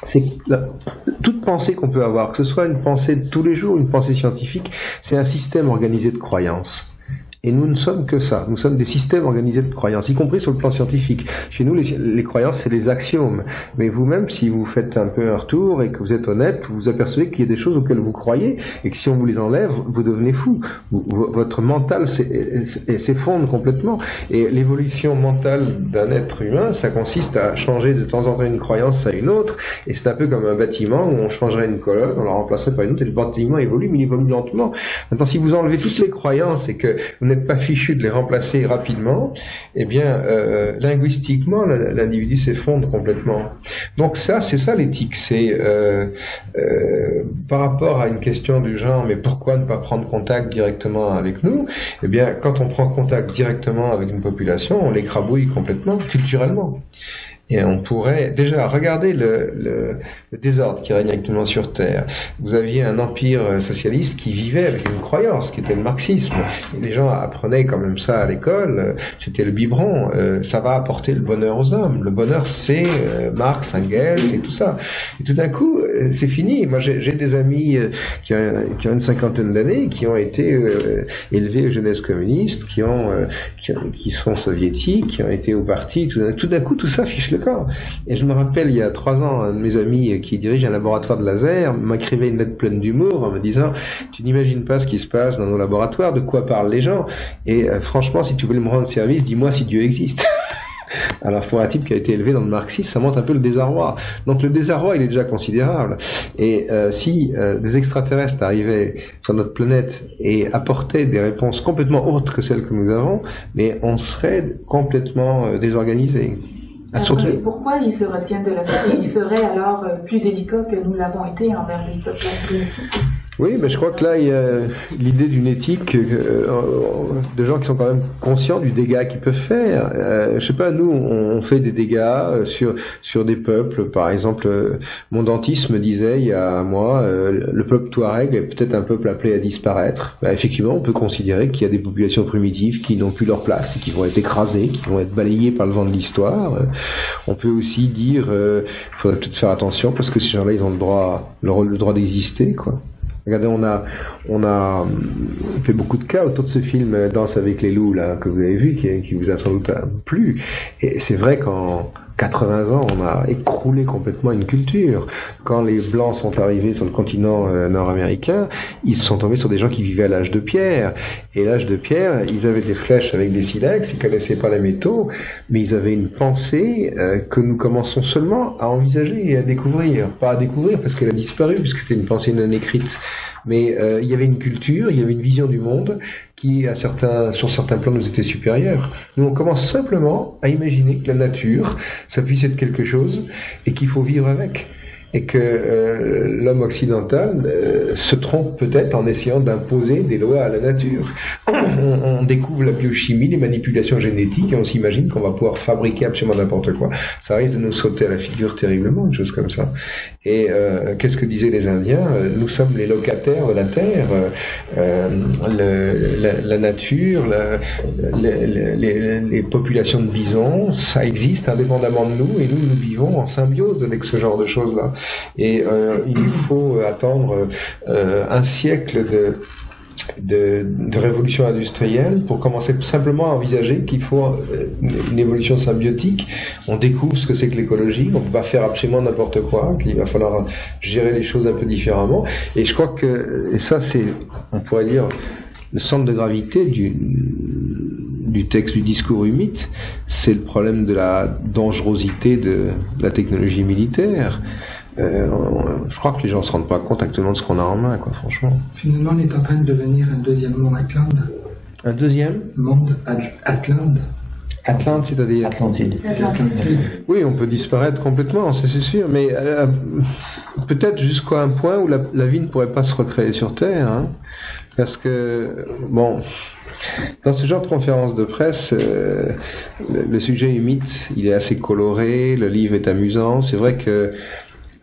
C'est que toute pensée qu'on peut avoir, que ce soit une pensée de tous les jours, une pensée scientifique, c'est un système organisé de croyances. Et nous ne sommes que ça. Nous sommes des systèmes organisés de croyances, y compris sur le plan scientifique. Chez nous, les croyances, c'est les axiomes. Mais vous-même, si vous faites un peu un retour et que vous êtes honnête, vous vous apercevez qu'il y a des choses auxquelles vous croyez et que si on vous les enlève, vous devenez fou. Votre mental s'effondre complètement. Et l'évolution mentale d'un être humain, ça consiste à changer de temps en temps une croyance à une autre. Et c'est un peu comme un bâtiment où on changerait une colonne, on la remplacerait par une autre et le bâtiment évolue, mais il évolue lentement. Maintenant, si vous enlevez toutes les croyances et que vous n'êtes pas fichu de les remplacer rapidement, eh bien, linguistiquement, l'individu s'effondre complètement. Donc c'est ça l'éthique. C'est par rapport à une question du genre, mais pourquoi ne pas prendre contact directement avec nous? Eh bien, quand on prend contact directement avec une population, on l'écrabouille complètement, culturellement. Et on pourrait déjà regarder le désordre qui règne actuellement sur Terre. Vous aviez un empire socialiste qui vivait avec une croyance, qui était le marxisme. Et les gens apprenaient quand même ça à l'école. C'était le biberon. Ça va apporter le bonheur aux hommes. Le bonheur, c'est Marx, Engels, c'est tout ça. Et tout d'un coup, c'est fini. Moi, j'ai des amis qui ont une cinquantaine d'années, qui ont été élevés aux jeunesses communistes, qui sont soviétiques, qui ont été au parti. Tout d'un coup, tout ça fiche le camp. Et je me rappelle, il y a 3 ans, un de mes amis qui dirige un laboratoire de laser m'écrivait une lettre pleine d'humour en me disant « Tu n'imagines pas ce qui se passe dans nos laboratoires, de quoi parlent les gens. Et franchement, si tu voulais me rendre service, dis-moi si Dieu existe. » Alors pour un type qui a été élevé dans le marxisme, ça montre un peu le désarroi. Donc le désarroi, il est déjà considérable. Et si des extraterrestres arrivaient sur notre planète et apportaient des réponses complètement autres que celles que nous avons, mais on serait complètement désorganisé. Pourquoi ils se retiennent de la vie? Ils seraient alors plus délicats que nous l'avons été envers les peuples primitifs? Oui, mais je crois que là, il y a l'idée d'une éthique de gens qui sont quand même conscients du dégât qu'ils peuvent faire. Je sais pas, nous, on fait des dégâts sur des peuples. Par exemple, mon dentiste me disait il y a un mois, le peuple Touareg est peut-être un peuple appelé à disparaître. Effectivement, on peut considérer qu'il y a des populations primitives qui n'ont plus leur place et qui vont être écrasées, qui vont être balayées par le vent de l'histoire. On peut aussi dire, il faudrait peut-être faire attention parce que ces gens-là, ils ont le droit d'exister, quoi. Regardez, on a fait beaucoup de cas autour de ce film Danse avec les loups là que vous avez vu, qui vous a sans doute plu. Et c'est vrai qu'en 80 ans, on a écroulé complètement une culture. Quand les Blancs sont arrivés sur le continent nord-américain, ils sont tombés sur des gens qui vivaient à l'âge de pierre. Et l'âge de pierre, ils avaient des flèches avec des silex, ils connaissaient pas les métaux, mais ils avaient une pensée que nous commençons seulement à envisager et à découvrir. Pas à découvrir parce qu'elle a disparu, puisque c'était une pensée non écrite. Mais il y avait une culture, il y avait une vision du monde qui, sur certains plans, nous était supérieure. Nous, on commence simplement à imaginer que la nature, ça puisse être quelque chose et qu'il faut vivre avec. Et que l'homme occidental se trompe peut-être en essayant d'imposer des lois à la nature. On découvre la biochimie, les manipulations génétiques, et on s'imagine qu'on va pouvoir fabriquer absolument n'importe quoi. Ça risque de nous sauter à la figure terriblement, une chose comme ça. Et qu'est-ce que disaient les Indiens? Nous sommes les locataires de la terre, la nature, les populations de bisons, ça existe indépendamment de nous, et nous vivons en symbiose avec ce genre de choses-là. Et il nous faut attendre un siècle de révolution industrielle pour commencer simplement à envisager qu'il faut une évolution symbiotique. On découvre ce que c'est que l'écologie, on ne peut pas faire absolument n'importe quoi, qu'il va falloir gérer les choses un peu différemment. Et je crois que, et ça c'est, on pourrait dire, le centre de gravité du texte, du discours humide, c'est le problème de la dangerosité de la technologie militaire. Je crois que les gens ne se rendent pas compte actuellement de ce qu'on a en main, quoi, franchement. Finalement, on est en train de devenir un deuxième monde Atlant. Un deuxième monde Atlant. Atlante, c'est-à-dire Atlantide. Oui, on peut disparaître complètement, ça c'est sûr, mais peut-être jusqu'à un point où la vie ne pourrait pas se recréer sur Terre, hein, parce que, bon, dans ce genre de conférence de presse, le sujet est mythe, il est assez coloré, le livre est amusant, c'est vrai que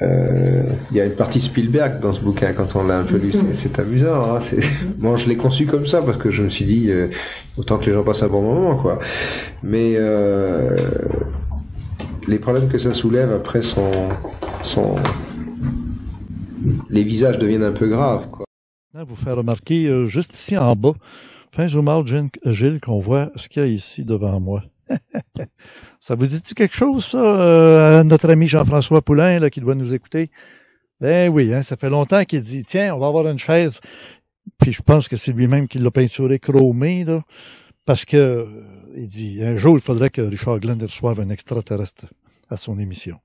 il y a une partie Spielberg dans ce bouquin quand on l'a un peu lu, c'est amusant. Hein, bon, je l'ai conçu comme ça parce que je me suis dit autant que les gens passent un bon moment, quoi. Mais les problèmes que ça soulève après les visages deviennent un peu graves, quoi. Vous faire remarquer juste ici en bas, fin zoom out, Gilles, qu'on voit ce qu'il y a ici devant moi. Ça vous dit-tu quelque chose, ça, à notre ami Jean-François Poulain, là, qui doit nous écouter? Ben oui, hein, ça fait longtemps qu'il dit, tiens, on va avoir une chaise. Puis je pense que c'est lui-même qui l'a peinturé chromé, là, parce que, il dit, un jour, il faudrait que Richard Glenn reçoive un extraterrestre à son émission.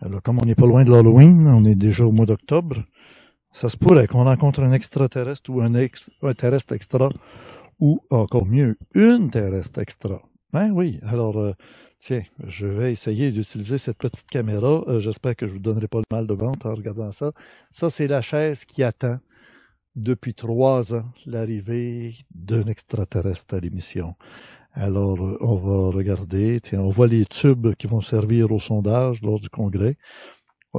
Alors, comme on n'est pas loin de l'Halloween, on est déjà au mois d'octobre, ça se pourrait qu'on rencontre un extraterrestre ou un terrestre extra, ou encore mieux, une terrestre extra. Ben oui, alors, tiens, je vais essayer d'utiliser cette petite caméra. J'espère que je vous donnerai pas le mal de ventre en regardant ça. Ça, c'est la chaise qui attend depuis 3 ans l'arrivée d'un extraterrestre à l'émission. Alors, on va regarder. Tiens, on voit les tubes qui vont servir au sondage lors du congrès,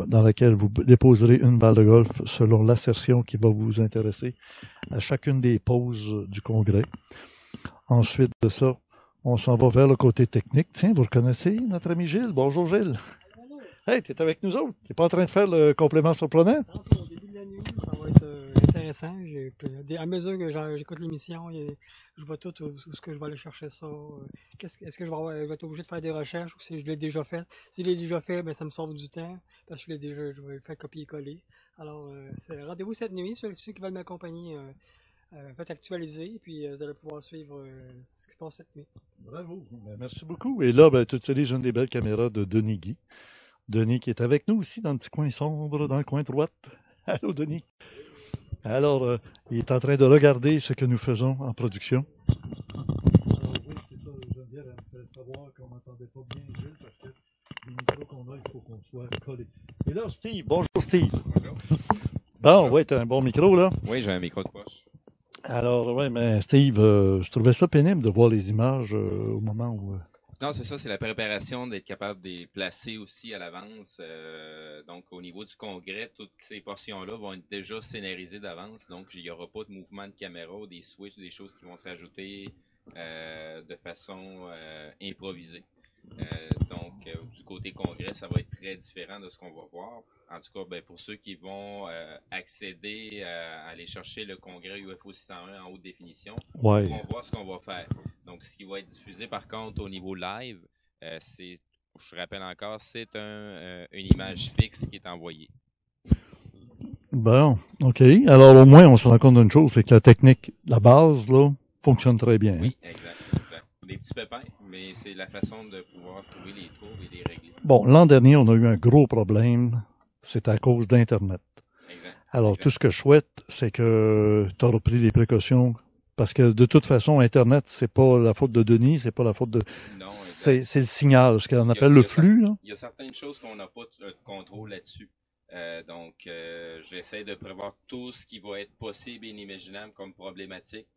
dans laquelle vous déposerez une balle de golf selon l'assertion qui va vous intéresser à chacune des pauses du congrès. Ensuite de ça, on s'en va vers le côté technique. Tiens, vous reconnaissez notre ami Gilles. Bonjour Gilles. Bonjour. Hey, t'es avec nous autres. T'es pas en train de faire le complément surprenant? Au début de la nuit, ça va être intéressant. À mesure que j'écoute l'émission, je vois tout où est-ce que je vais aller chercher ça. Est-ce que je vais être obligé de faire des recherches ou si je l'ai déjà fait? Si je l'ai déjà fait, ben, ça me sauve du temps parce que je vais faire copier-coller. Alors, rendez-vous cette nuit, ceux qui veulent m'accompagner. Faites actualiser, puis vous allez pouvoir suivre ce qui se passe cette nuit. Bravo. Ben, merci beaucoup. Et là, tu utilises une des belles caméras de Denis Guy. Denis qui est avec nous aussi dans le petit coin sombre, dans le coin droite. Allô, Denis. Alors, il est en train de regarder ce que nous faisons en production. Alors, oui, c'est ça. Geneviève, elle me fait savoir qu'on n'entendait pas bien Gilles parce que les micros qu'on a, il faut qu'on soit collés. Et là, Steve. Bonjour, Steve. Bonjour. Bon, ouais, t'as un bon micro, là. Oui, j'ai un micro de poche. Alors, ouais, mais Steve, je trouvais ça pénible de voir les images au moment où... Non, c'est ça, c'est la préparation d'être capable de les placer aussi à l'avance. Donc, au niveau du congrès, toutes ces portions-là vont être déjà scénarisées d'avance. Donc, il n'y aura pas de mouvement de caméra ou des switches, des choses qui vont se rajouter de façon improvisée. Donc, du côté congrès, ça va être très différent de ce qu'on va voir. En tout cas, ben, pour ceux qui vont accéder à aller chercher le congrès UFO 601 en haute définition, ouais, ils vont voir ce qu'on va faire. Donc, ce qui va être diffusé, par contre, au niveau live, je rappelle encore, c'est une image fixe qui est envoyée. Bon, OK. Alors, au moins, on se rend compte d'une chose, c'est que la technique, la base, là, fonctionne très bien. Oui, exact. Des petits pépins, mais c'est la façon de pouvoir trouver les trous et les régler. Bon, l'an dernier, on a eu un gros problème. C'est à cause d'Internet. Exact. Alors, exact. tout ce que je souhaite, c'est que tu auras pris les précautions. Parce que de toute façon, Internet, c'est pas la faute de Denis, c'est pas la faute de... Non, c'est le signal, ce qu'on appelle le flux. Là. Il y a certaines choses qu'on n'a pas de contrôle là-dessus. Donc, j'essaie de prévoir tout ce qui va être possible et inimaginable comme problématique.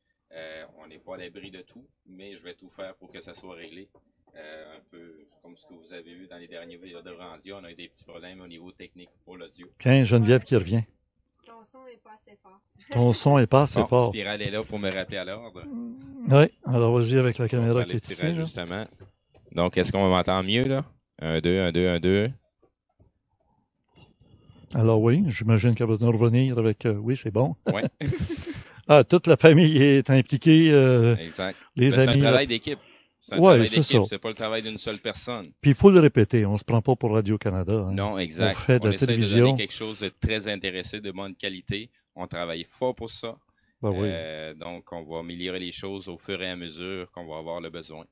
On n'est pas à l'abri de tout, mais je vais tout faire pour que ça soit réglé. Un peu comme ce que vous avez vu dans les derniers vidéos de Randia, on a eu des petits problèmes au niveau technique pour l'audio. Geneviève qui revient. Ton son n'est pas assez fort. Ton son n'est pas assez fort. Spiral est là pour me rappeler à l'ordre. Oui, alors vas-y avec la caméra qui est ici. Justement. Donc, est-ce qu'on m'entend mieux, là? 1, 2, 1, 2, 1, 2. Alors oui, j'imagine qu'elle va nous revenir avec... oui, c'est bon. Oui. Ah, toute la famille est impliquée. Exact. Les amis. C'est un travail d'équipe. C'est un travail d'équipe, c'est pas le travail d'une seule personne. Puis il faut le répéter, on se prend pas pour Radio-Canada. Hein. Non, exact. On fait de la essaie télévision. de donner quelque chose de très intéressé, de bonne qualité. On travaille fort pour ça. Ben oui. Donc, on va améliorer les choses au fur et à mesure qu'on va avoir le besoin.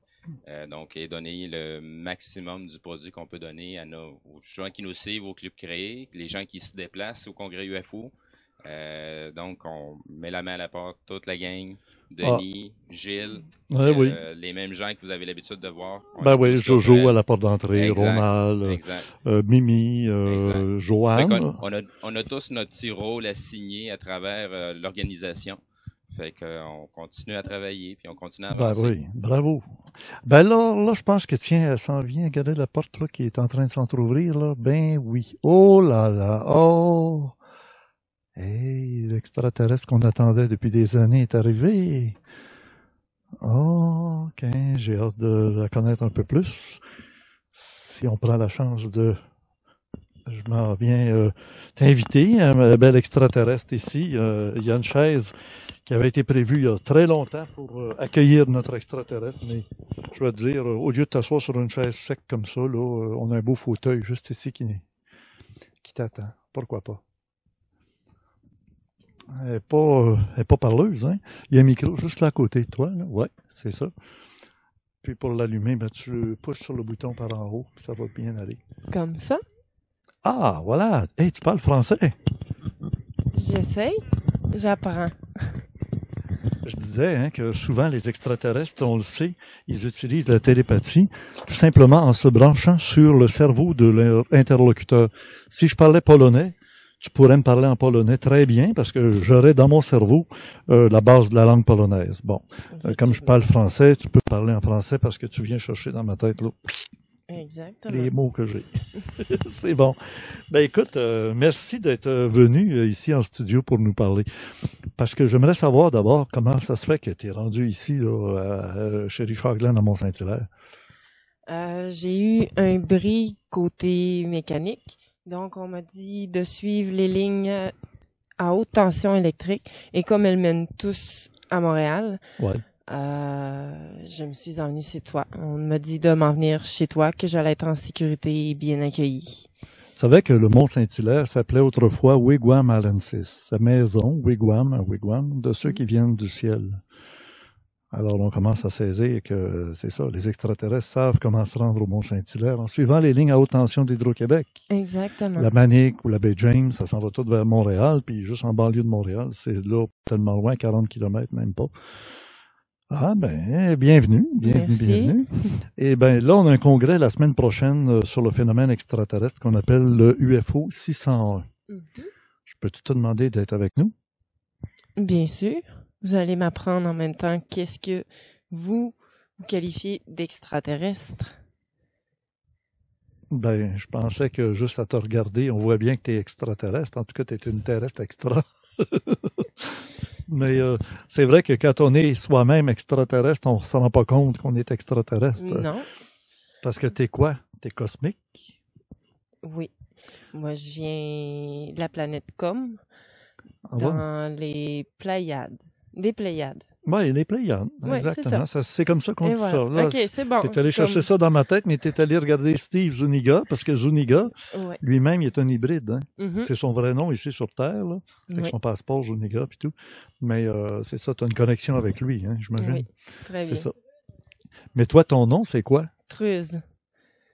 Donc, et donner le maximum du produit qu'on peut donner aux gens qui nous suivent au Club Créé, les gens qui se déplacent au Congrès UFO. Donc, on met la main à la porte, toute la gang. Denis, Gilles, oui. les mêmes gens que vous avez l'habitude de voir. Oui, Jojo à la porte d'entrée, Ronald, Mimi, Joanne. On a tous notre petit rôle à signer à travers l'organisation. Fait qu'on continue à travailler, puis on continue à avancer. Oui, bravo. Là, je pense que, tiens, elle s'en vient. Regardez la porte là, qui est en train de s'entrouvrir, là. Ben oui. Oh là là, oh! Hey, l'extraterrestre qu'on attendait depuis des années est arrivé. Oh, ok, j'ai hâte de la connaître un peu plus. Si on prend la chance de... Je m'en viens t'inviter, un bel extraterrestre ici. Il y a une chaise qui avait été prévue il y a très longtemps pour accueillir notre extraterrestre, mais je vais te dire, au lieu de t'asseoir sur une chaise sec comme ça, là, on a un beau fauteuil juste ici qui t'attend. Pourquoi pas? Elle est pas parleuse, hein? Il y a un micro juste là à côté de toi, là. Ouais, c'est ça. Puis pour l'allumer, tu pushes sur le bouton par en haut, ça va bien aller. Comme ça? Ah, voilà. Hey, tu parles français? J'essaye. J'apprends. Je disais que souvent les extraterrestres, on le sait, ils utilisent la télépathie tout simplement en se branchant sur le cerveau de leur interlocuteur. Si je parlais polonais, tu pourrais me parler en polonais très bien parce que j'aurais dans mon cerveau la base de la langue polonaise. Bon, comme je parle français, tu peux parler en français parce que tu viens chercher dans ma tête là, les mots que j'ai. C'est bon. Ben écoute, merci d'être venu ici en studio pour nous parler. Parce que j'aimerais savoir d'abord comment ça se fait que tu es rendu ici là, chez Richard Glenn à Mont-Saint-Hilaire. J'ai eu un bris côté mécanique. Donc, on m'a dit de suivre les lignes à haute tension électrique. Et comme elles mènent tous à Montréal, je me suis envenue chez toi. On m'a dit de m'en venir chez toi, que j'allais être en sécurité et bien accueillie. Tu savais que le Mont-Saint-Hilaire s'appelait autrefois Wigwam Allensis, sa maison, Wigwam, de ceux qui viennent du ciel. Alors, on commence à saisir que c'est ça, les extraterrestres savent comment se rendre au Mont-Saint-Hilaire en suivant les lignes à haute tension d'Hydro-Québec. Exactement. La Manique ou la baie James, ça s'en va tout vers Montréal, puis juste en banlieue de Montréal, c'est là tellement loin, 40 km, même pas. Ah ben, bienvenue. Et ben là, on a un congrès la semaine prochaine sur le phénomène extraterrestre qu'on appelle le UFO 601. Je peux-tu te demander d'être avec nous? Bien sûr. Vous allez m'apprendre en même temps qu'est-ce que vous qualifiez d'extraterrestre. Ben, je pensais que juste à te regarder, on voit bien que tu es extraterrestre. En tout cas, tu es une terrestre extra. Mais c'est vrai que quand on est soi-même extraterrestre, on ne se rend pas compte qu'on est extraterrestre. Non. Parce que t'es quoi? T'es cosmique? Oui. Moi, je viens de la planète Com, dans les Pléiades. Des Pléiades. Oui, les Pléiades, exactement. C'est comme ça qu'on dit ça. Là, OK, c'est bon. Tu es allé chercher ça dans ma tête, mais tu es allé regarder Steve Zuniga, parce que Zuniga, lui-même, il est un hybride. Hein? C'est son vrai nom ici sur Terre, là, avec son passeport Zuniga et tout. Mais c'est ça, tu as une connexion avec lui, hein, j'imagine. Oui, très bien. C'est ça. Mais toi, ton nom, c'est quoi? Truz.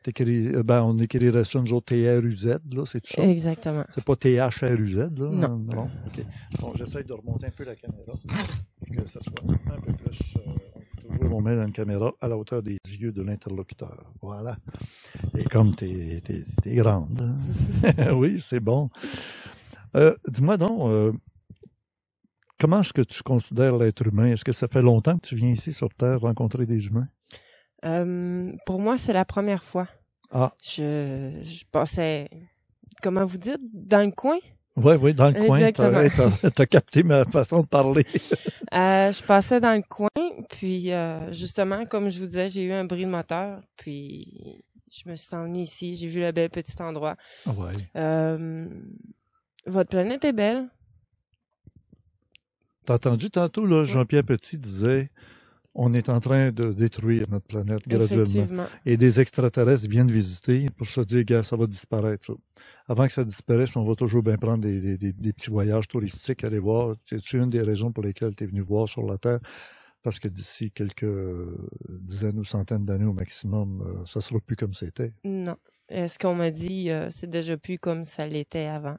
On écrirait ça, nous autres, T-R-U-Z, là, c'est tout ça? Exactement. C'est pas T-H-R-U-Z, là? Non. OK. Bon, j'essaie de remonter un peu la caméra, pour que ça soit un peu plus... on met une caméra à la hauteur des yeux de l'interlocuteur. Voilà. Et comme t'es grande. Hein? Oui, c'est bon. Dis-moi donc, comment est-ce que tu considères l'être humain? Est-ce que ça fait longtemps que tu viens ici sur Terre rencontrer des humains? Pour moi, c'est la première fois. Ah. Je passais, comment vous dites, dans le coin? Oui, dans le coin. Exactement. T'as capté ma façon de parler. Je passais dans le coin, puis justement, comme je vous disais, j'ai eu un bris de moteur, puis je me suis emmenée ici, j'ai vu le bel petit endroit. Ah ouais. Votre planète est belle. T'as entendu tantôt, là, Jean-Pierre Petit disait... On est en train de détruire notre planète graduellement. Et des extraterrestres viennent visiter pour se dire que ça va disparaître. Ça. Avant que ça disparaisse, on va toujours bien prendre des petits voyages touristiques, aller voir. C'est une des raisons pour lesquelles tu es venu voir sur la Terre. Parce que d'ici quelques dizaines ou centaines d'années au maximum, ça sera plus comme c'était. Non. Ce qu'on m'a dit, c'est déjà plus comme ça l'était avant.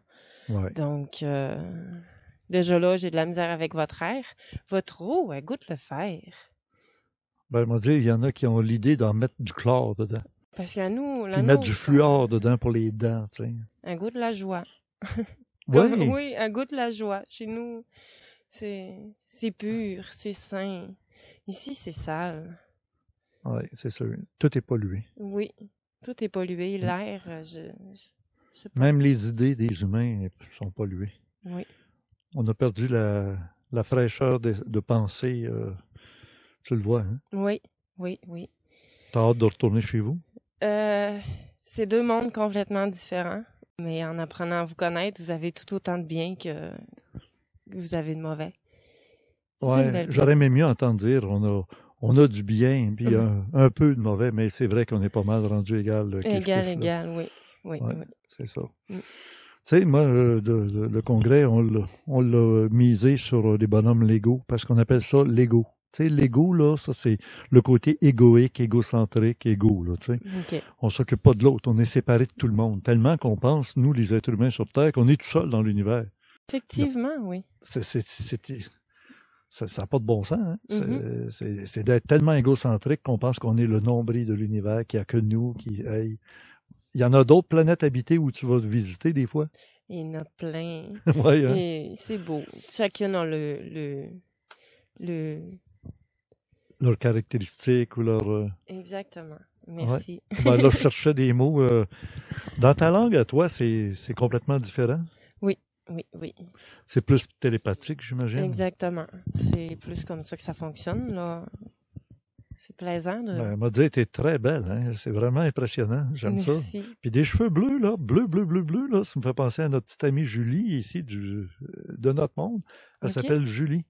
Ouais. Donc, déjà là, j'ai de la misère avec votre air. Votre eau, elle goûte le fer. Ben, on va dire, il y en a qui ont l'idée d'en mettre du chlore dedans. Parce qu'à nous, Puis mettre du fluor dedans pour les dents, tu sais. Un goût de la joie. Oui. Oui, un goût de la joie. Chez nous, c'est pur, c'est sain. Ici, c'est sale. Oui, c'est sûr. Tout est pollué. Oui, tout est pollué. L'air, je sais pas. Même les idées des humains sont polluées. Oui. On a perdu la fraîcheur de pensée. Tu le vois, hein? Oui, oui, oui. T'as hâte de retourner chez vous? C'est deux mondes complètement différents. Mais en apprenant à vous connaître, vous avez tout autant de bien que vous avez de mauvais. Ouais, j'aurais aimé mieux entendre dire on a du bien puis un peu de mauvais, mais c'est vrai qu'on est pas mal rendu égal. Égal, oui. Ouais, oui. C'est ça. Tu sais, moi, le congrès, on l'a misé sur des bonhommes Lego parce qu'on appelle ça Lego. Tu sais, l'ego, là, ça, c'est le côté égoïque, égocentrique, égo, là, tu sais. Okay. On s'occupe pas de l'autre, on est séparé de tout le monde. Tellement qu'on pense, nous, les êtres humains sur Terre, qu'on est tout seul dans l'univers. Effectivement, oui. Ça n'a pas de bon sens, hein? C'est d'être tellement égocentrique qu'on pense qu'on est le nombril de l'univers, qu'il n'y a que nous, Il y en a d'autres planètes habitées où tu vas visiter des fois? Il y en a plein. Ouais, hein? Et c'est beau. Chacun a leurs caractéristiques ou leur... Exactement. Merci. Ouais. Ben là, je cherchais des mots. Dans ta langue, à toi, c'est complètement différent? Oui. C'est plus télépathique, j'imagine? Exactement. C'est plus comme ça que ça fonctionne, là. C'est plaisant. Elle m'a dit, t'es très belle, hein? C'est vraiment impressionnant. J'aime ça. Puis des cheveux bleus, là. Bleu, là. Ça me fait penser à notre petite amie Julie, ici, de notre monde. Elle s'appelle Julie.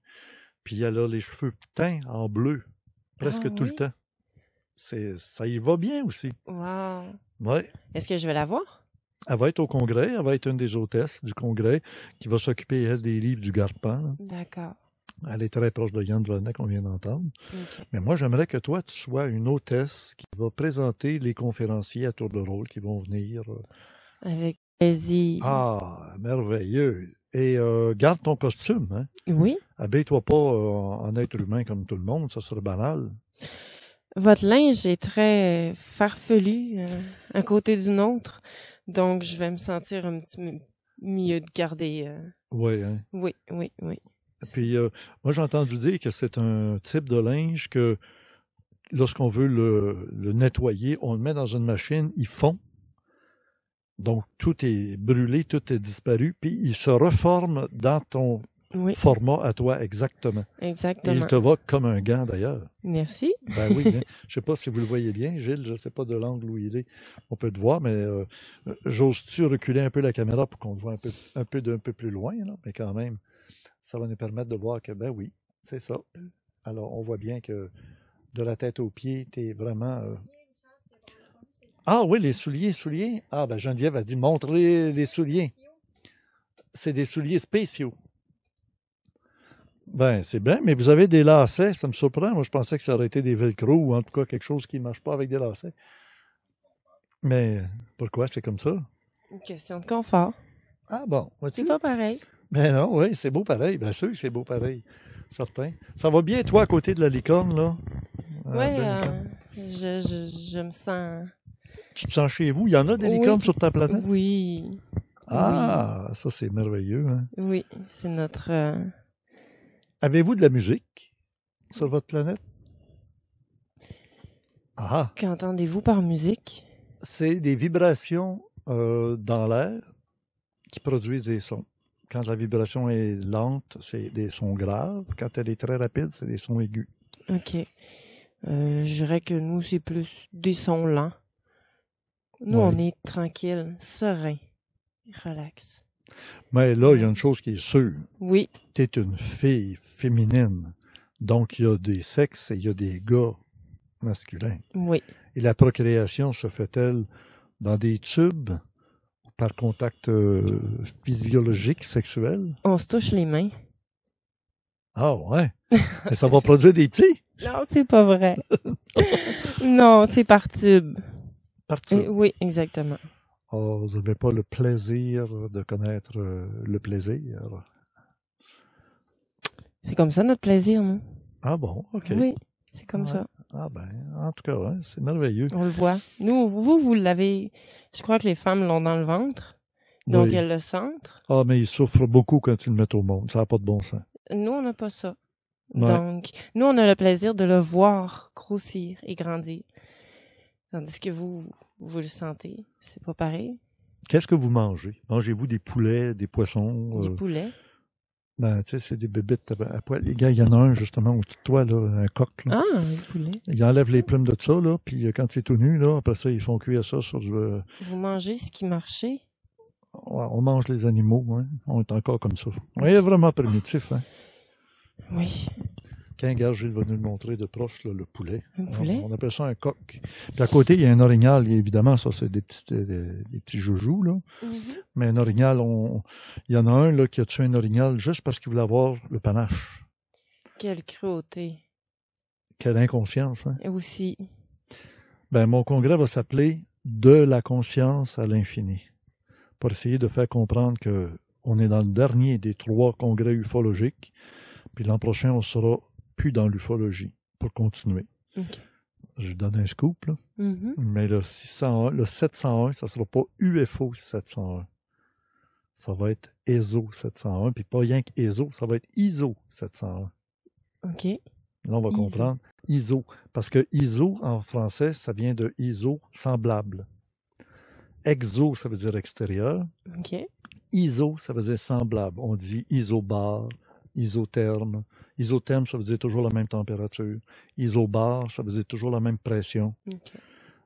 Puis elle a les cheveux teints en bleu, presque tout le temps. Ça y va bien aussi. Wow. Ouais. Est-ce que je vais la voir? Elle va être au congrès. Elle va être une des hôtesses du congrès qui va s'occuper, elle, des livres du Garpan. D'accord. Elle est très proche de Yann Volney qu'on vient d'entendre. Okay. Mais moi, j'aimerais que toi, tu sois une hôtesse qui va présenter les conférenciers à tour de rôle qui vont venir. Avec plaisir. Ah, merveilleux. Et garde ton costume, hein? Oui. Habille-toi pas en être humain comme tout le monde, ça serait banal. Votre linge est très farfelu, un côté d'une autre, donc je vais me sentir un petit mieux de garder. Oui, hein? Oui. Puis moi, j'ai entendu dire que c'est un type de linge que lorsqu'on veut le nettoyer, on le met dans une machine, il fond. Donc, tout est brûlé, tout est disparu, puis il se reforme dans ton format à toi, exactement. Exactement. Et il te va comme un gant, d'ailleurs. Merci. Ben oui, hein. Je ne sais pas si vous le voyez bien, Gilles, je ne sais pas de l'angle où il est. On peut te voir, mais j'ose-tu reculer un peu la caméra pour qu'on te voit un peu plus loin, là? Mais quand même, ça va nous permettre de voir que, ben oui, c'est ça. Alors, on voit bien que de la tête aux pieds, tu es vraiment... Ah oui, les souliers. Ah, ben Geneviève a dit, montre les souliers. C'est des souliers spéciaux. Ben, c'est bien, mais vous avez des lacets, ça me surprend. Moi, je pensais que ça aurait été des velcro ou en tout cas quelque chose qui ne marche pas avec des lacets. Mais pourquoi c'est comme ça? Une question de confort. Ah bon, c'est pas pareil. Mais non, oui, c'est beau pareil. Bien sûr que c'est beau pareil. Certain. Ça va bien, toi, à côté de la licorne, là? Oui, je me sens... Tu te sens chez vous? Il y en a des licornes sur ta planète? Oui. Ah, ça, c'est merveilleux. Hein? Oui, c'est notre... Avez-vous de la musique sur votre planète? Ah! Qu'entendez-vous par musique? C'est des vibrations dans l'air qui produisent des sons. Quand la vibration est lente, c'est des sons graves. Quand elle est très rapide, c'est des sons aigus. OK. Je dirais que nous, c'est plus des sons lents. Nous, on est tranquille, serein, relax. Mais là, il y a une chose qui est sûre. Oui. Tu es une fille féminine. Donc, il y a des sexes et il y a des gars masculins. Oui. Et la procréation se fait-elle dans des tubes ou par contact physiologique, sexuel? On se touche les mains. Ah ouais? Et ça va produire des petits? Non, c'est pas vrai. Non, c'est par tube. Par tube? Oui, exactement. Oh, vous n'avez pas le plaisir de connaître le plaisir? C'est comme ça notre plaisir, nous. Ah bon, OK. Oui, c'est comme ça. Ah ben, en tout cas, ouais, c'est merveilleux. On le voit. Nous, vous l'avez... Je crois que les femmes l'ont dans le ventre. Donc, elles le sentent. Ah, mais ils souffrent beaucoup quand ils le mettent au monde. Ça n'a pas de bon sens. Nous, on n'a pas ça. Ouais. Donc, nous, on a le plaisir de le voir grossir et grandir. Tandis que vous le sentez. C'est pas pareil. Qu'est-ce que vous mangez? Mangez-vous des poulets, des poissons? Du poulet. Ben, tu sais, c'est des bébites à poil. Les gars, il y en a un, justement, au-dessus de toi, là, un coq, là. Ah, du poulet. Ils enlèvent les plumes de ça, là, puis quand c'est tout nu, là, après ça, ils font cuire ça sur du... Vous mangez ce qui marchait? Ouais, on mange les animaux, hein. On est encore comme ça. On est vraiment primitif, hein. Oui. Quand Gilles va nous le montrer de proche, là, le poulet. Un poulet? On appelle ça un coq. Puis à côté, il y a un orignal. Évidemment, ça, c'est des petits joujoux, là. Mm-hmm. Mais un orignal, il y en a un là, qui a tué un orignal juste parce qu'il voulait avoir le panache. Quelle cruauté. Quelle inconscience, hein? Aussi. Ben, mon congrès va s'appeler « De la conscience à l'infini », pour essayer de faire comprendre que on est dans le dernier des 3 congrès ufologiques, puis l'an prochain, on sera plus dans l'ufologie pour continuer. Okay. Je donne un scoop, là. Mm-hmm. Mais le 701, ça ne sera pas UFO 701. Ça va être ESO 701, puis pas rien qu'ESO, ça va être ISO 701. OK. Là, on va comprendre. ISO. Parce que ISO, en français, ça vient de ISO, semblable. Exo, ça veut dire extérieur. OK. ISO, ça veut dire semblable. On dit isobar, isotherme. Isotherme, ça veut dire toujours la même température. Isobar, ça veut dire toujours la même pression. Okay.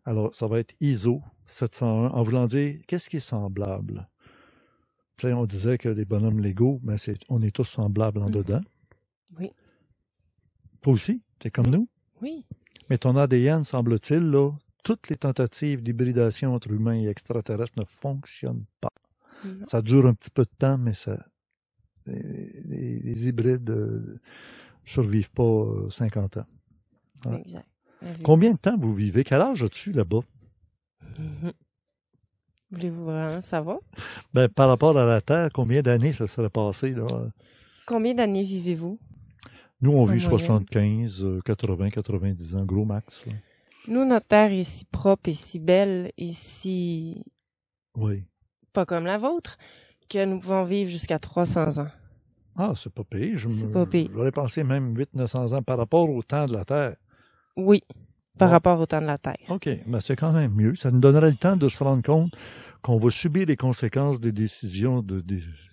Alors, ça va être ISO 701, en voulant dire, qu'est-ce qui est semblable? Tu sais, on disait que les bonhommes Lego, ben on est tous semblables en dedans. Oui. Toi aussi, t'es comme nous. Oui. Mais ton ADN, semble-t-il, là, toutes les tentatives d'hybridation entre humains et extraterrestres ne fonctionnent pas. Non. Ça dure un petit peu de temps, mais ça... Les hybrides ne survivent pas 50 ans. Hein? Exact. Combien de temps vous vivez? Quel âge as-tu là-bas? Voulez-vous vraiment savoir? Ben, par rapport à la Terre, combien d'années ça serait passé? Là? Combien d'années vivez-vous? Nous, on vit 75, 80, 90 ans, gros max. Là. Nous, notre Terre est si propre et si belle et si... Oui. Pas comme la vôtre, que nous pouvons vivre jusqu'à 300 ans. Ah, c'est pas pire. Pas pire. J'aurais pensé même 800-900 ans par rapport au temps de la Terre. Oui, par rapport au temps de la Terre. OK, mais c'est quand même mieux. Ça nous donnerait le temps de se rendre compte qu'on va subir les conséquences des décisions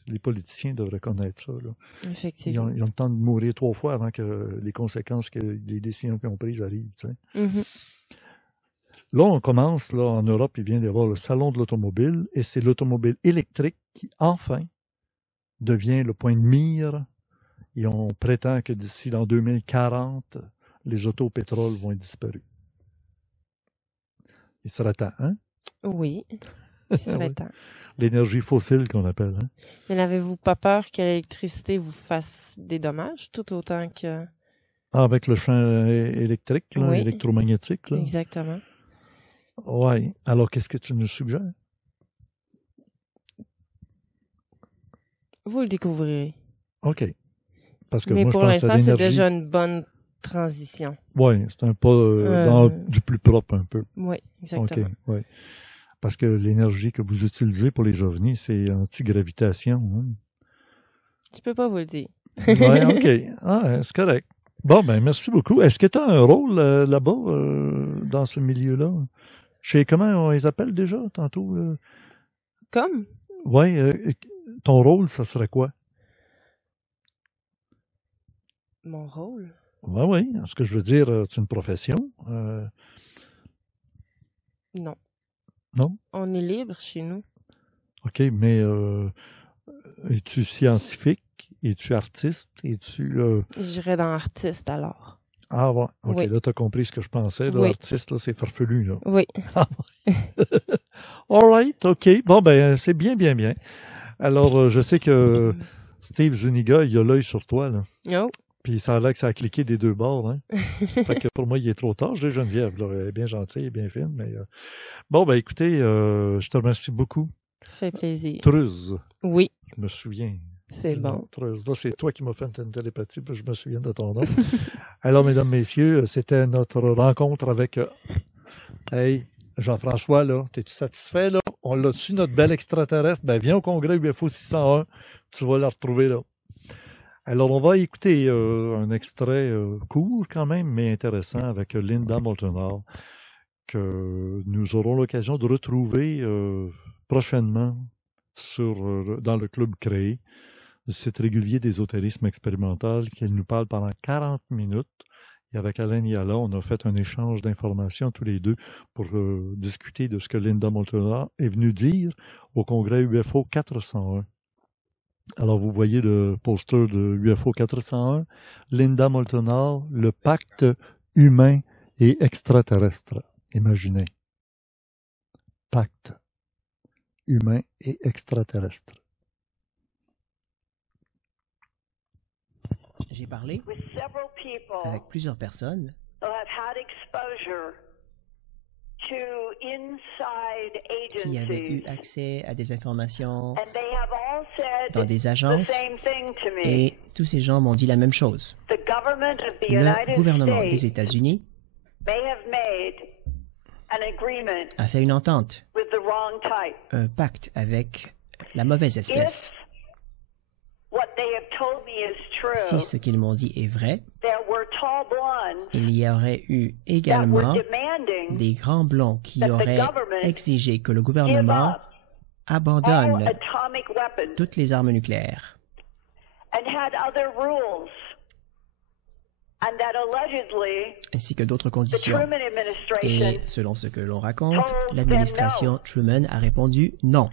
les politiciens devraient connaître ça. Là. Effectivement. Ils ont le temps de mourir 3 fois avant que les conséquences, que les décisions qu'ils ont prises arrivent. Tu sais. Mm-hmm. Là, on commence, là, en Europe, il vient d'y avoir le salon de l'automobile, et c'est l'automobile électrique qui, enfin, devient le point de mire. Et on prétend que d'ici l'an 2040, les autos au pétrole vont être disparus. Il serait temps, hein? Oui, il serait temps. L'énergie fossile qu'on appelle, hein? Mais n'avez-vous pas peur que l'électricité vous fasse des dommages, tout autant que... Ah, avec le champ électrique, là, oui, électromagnétique, là? Exactement. Oui. Alors, qu'est-ce que tu nous suggères? Vous le découvrirez. OK. Parce que mais moi, pour je pense l'instant, à c'est déjà une bonne transition. Oui, c'est un pas dans du plus propre un peu. Oui, exactement. OK, oui. Parce que l'énergie que vous utilisez pour les ovnis, c'est anti-gravitation. Hein? Je peux pas vous le dire. Oui, OK. Ah, c'est correct. Bon, ben merci beaucoup. Est-ce que tu as un rôle là-bas, dans ce milieu-là? Je sais comment on les appelle déjà, tantôt? Comme? Oui, ton rôle, ça serait quoi? Mon rôle? Oui. Ce que je veux dire, c'est une profession? Non. Non? On est libre chez nous. OK, mais es-tu scientifique? Es-tu artiste? Es-tu... J'irais dans artiste, alors. Ah, bon. OK, oui. Là, tu as compris ce que je pensais. Là, oui. Artiste, là, c'est farfelu, là. Oui. All right, OK. Bon, ben, c'est bien. Alors, je sais que Steve Zuniga, il a l'œil sur toi, là. Oh. Puis ça a l'air que ça a cliqué des 2 bords, hein. Fait que pour moi, il est trop tard. Je l'ai Geneviève, là. Elle est bien gentille, bien fine, mais... Bon, ben, écoutez, je te remercie beaucoup. Ça fait plaisir. Truz. Oui. Je me souviens. C'est bon. C'est toi qui m'as fait une télépathie, puis je me souviens de ton nom. Alors, mesdames, messieurs, c'était notre rencontre avec... Hey, Jean-François, là, t'es-tu satisfait, là? On l'a dessus, notre bel extraterrestre. Ben, viens au congrès UFO 601. Tu vas la retrouver, là. Alors, on va écouter un extrait court, quand même, mais intéressant, avec Linda Moulton, que nous aurons l'occasion de retrouver prochainement dans le club créé, le site régulier d'ésotérisme expérimental, qu'elle nous parle pendant 40 minutes. Et avec Alain Niala, on a fait un échange d'informations tous les deux pour discuter de ce que Linda Moulton est venue dire au congrès UFO 401. Alors, vous voyez le poster de UFO 401, Linda Moulton, le pacte humain et extraterrestre. Imaginez. Pacte humain et extraterrestre. J'ai parlé avec plusieurs personnes qui avaient eu accès à des informations dans des agences et tous ces gens m'ont dit la même chose. Le gouvernement des États-Unis a fait une entente, un pacte avec la mauvaise espèce. Si ce qu'ils m'ont dit est vrai, il y aurait eu également des grands blonds qui auraient exigé que le gouvernement abandonne toutes les armes nucléaires. Ainsi que d'autres conditions. Et selon ce que l'on raconte, l'administration Truman a répondu non.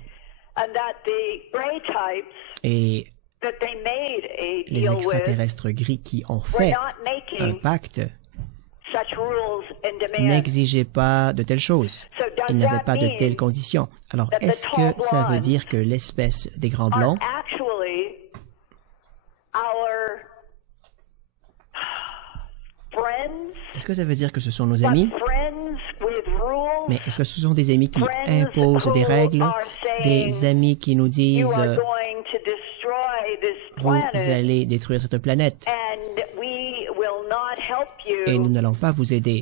Et les extraterrestres gris qui ont fait un pacte n'exigeaient pas de telles choses. Ils n'avaient pas de telles conditions. Alors, est-ce que ça veut dire que l'espèce des Grands Blonds est-ce que ça veut dire que ce sont nos amis? Mais est-ce que ce sont des amis qui imposent des règles? Des amis qui nous disent vous allez détruire cette planète et nous n'allons pas vous aider.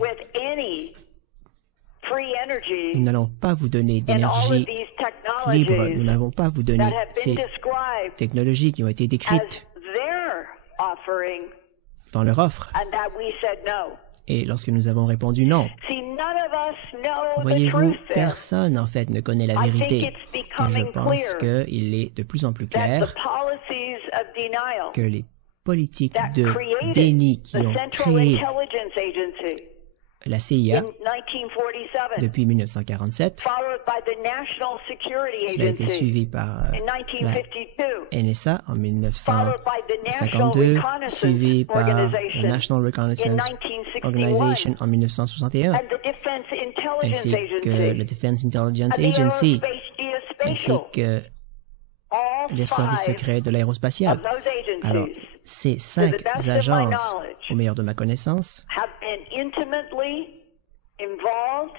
Nous n'allons pas vous donner d'énergie libre. Nous n'allons pas vous donner ces technologies qui ont été décrites dans leur offre. Et lorsque nous avons répondu non, voyez-vous, personne en fait ne connaît la vérité. Et je pense qu'il est de plus en plus clair que les politiques de déni qui ont créé la CIA depuis 1947, cela a été suivi par la NSA en 1952, suivi par la National Reconnaissance Organization en 1961, ainsi que la Defense Intelligence Agency, ainsi que les services secrets de l'aérospatiale. Alors, ces 5 agences, au meilleur de ma connaissance,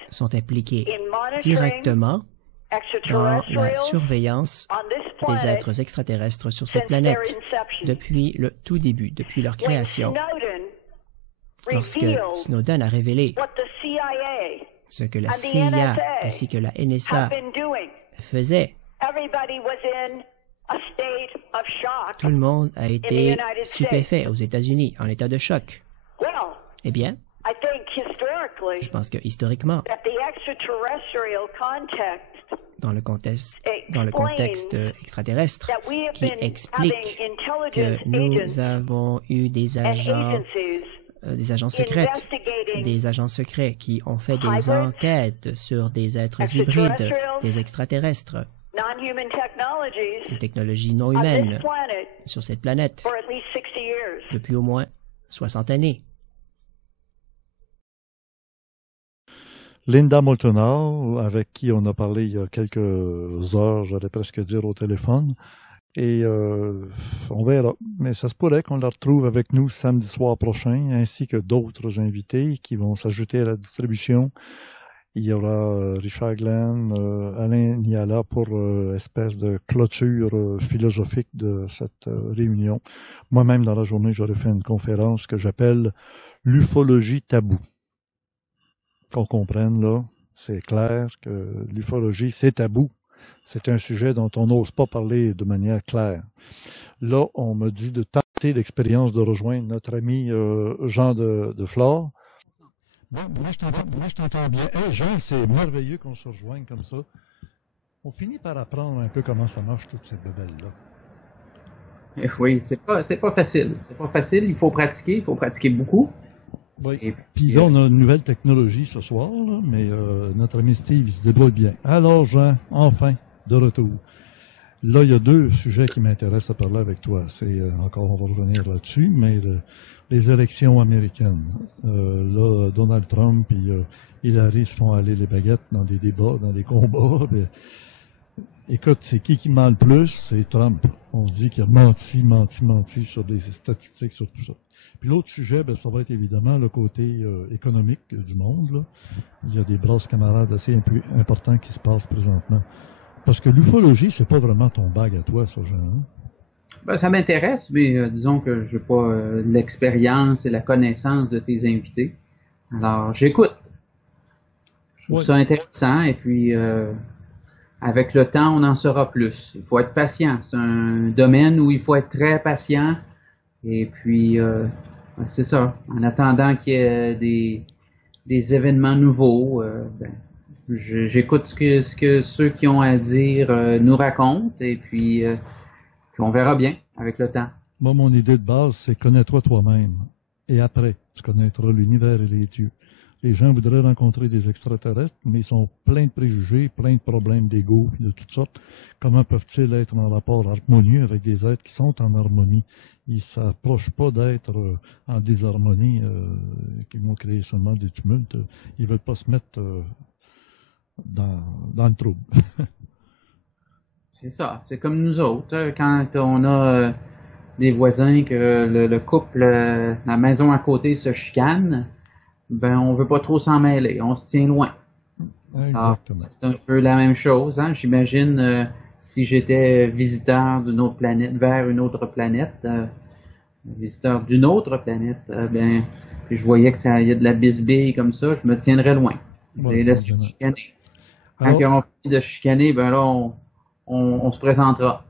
sont impliquées directement dans la surveillance des êtres extraterrestres sur cette planète depuis le tout début, depuis leur création. Lorsque Snowden a révélé ce que la CIA ainsi que la NSA faisaient, tout le monde a été stupéfait aux États-Unis, en état de choc. Eh bien, je pense que historiquement, dans le contexte extraterrestre, qui explique que nous avons eu des agents secrets qui ont fait des enquêtes sur des êtres hybrides, des extraterrestres, une technologie non humaine sur cette planète depuis au moins 60 années. Linda Moulton, avec qui on a parlé il y a quelques heures, j'allais presque dire au téléphone, et on verra. Mais ça se pourrait qu'on la retrouve avec nous samedi soir prochain, ainsi que d'autres invités qui vont s'ajouter à la distribution. Il y aura Richard Glenn, Alain Niala pour espèce de clôture philosophique de cette réunion. Moi-même, dans la journée, j'aurais fait une conférence que j'appelle « L'ufologie tabou ». Qu'on comprenne, là, c'est clair que l'ufologie, c'est tabou. C'est un sujet dont on n'ose pas parler de manière claire. Là, on me dit de tenter l'expérience de rejoindre notre ami Jean de Flore. Bon, moi, je t'entends bien. Hey, Jean, c'est merveilleux qu'on se rejoigne comme ça. On finit par apprendre un peu comment ça marche, toute cette bebelle-là. Oui, c'est pas facile. C'est pas facile. Il faut pratiquer beaucoup. Oui. Et puis là, on a une nouvelle technologie ce soir, là, mais notre ami Steve, il se débrouille bien. Alors, Jean, enfin, de retour. Là, il y a deux sujets qui m'intéressent à parler avec toi. C'est encore, on va revenir là-dessus, mais les élections américaines. Là, Donald Trump et Hillary se font aller les baguettes dans des débats, dans des combats. Mais, écoute, c'est qui ment le plus? C'est Trump. On dit qu'il a menti sur des statistiques, sur tout ça. Puis l'autre sujet, ben, ça va être évidemment le côté économique du monde. Là. Il y a des brasses camarades assez importants qui se passent présentement. Parce que l'ufologie, c'est pas vraiment ton bague à toi, ça, Jean. Hein? Ben, ça m'intéresse, mais disons que je n'ai pas l'expérience et la connaissance de tes invités. Alors, j'écoute. Je trouve ça intéressant, et puis avec le temps, on en saura plus. Il faut être patient. C'est un domaine où il faut être très patient. Et puis, c'est ça. En attendant qu'il y ait des événements nouveaux, j'écoute ce que ceux qui ont à dire nous racontent, et puis on verra bien avec le temps. Moi, mon idée de base, c'est connais-toi toi-même. Et après, tu connaîtras l'univers et les dieux. Les gens voudraient rencontrer des extraterrestres, mais ils sont pleins de préjugés, pleins de problèmes d'ego, de toutes sortes. Comment peuvent-ils être en rapport harmonieux avec des êtres qui sont en harmonie? Ils ne s'approchent pas d'être en désharmonie, qui vont créer seulement des tumultes. Ils ne veulent pas se mettre dans le trouble. C'est ça. C'est comme nous autres. Quand on a des voisins que le couple, la maison à côté se chicane, ben on veut pas trop s'en mêler. On se tient loin. Exactement. C'est un peu la même chose. Hein? J'imagine si j'étais visiteur d'une autre planète, vers une autre planète, visiteur d'une autre planète, ben puis je voyais que il y a de la bisbille comme ça, je me tiendrais loin. Je les laisse chicaner. Quand ils auront fini de chicaner, ben là, on se présentera.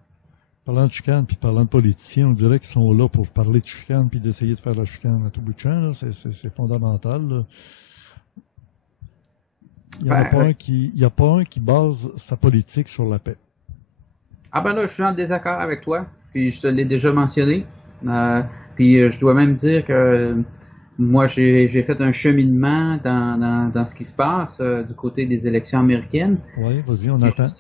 Parlant de chicane, puis parlant de politiciens, on dirait qu'ils sont là pour parler de chicane, puis d'essayer de faire la chicane à tout bout de champ. Là. C'est fondamental. Là. Il n'y a pas un qui base sa politique sur la paix. Ah ben là, je suis en désaccord avec toi, puis je te l'ai déjà mentionné. Puis je dois même dire que moi, j'ai fait un cheminement dans ce qui se passe du côté des élections américaines. Oui, vas-y, on attend.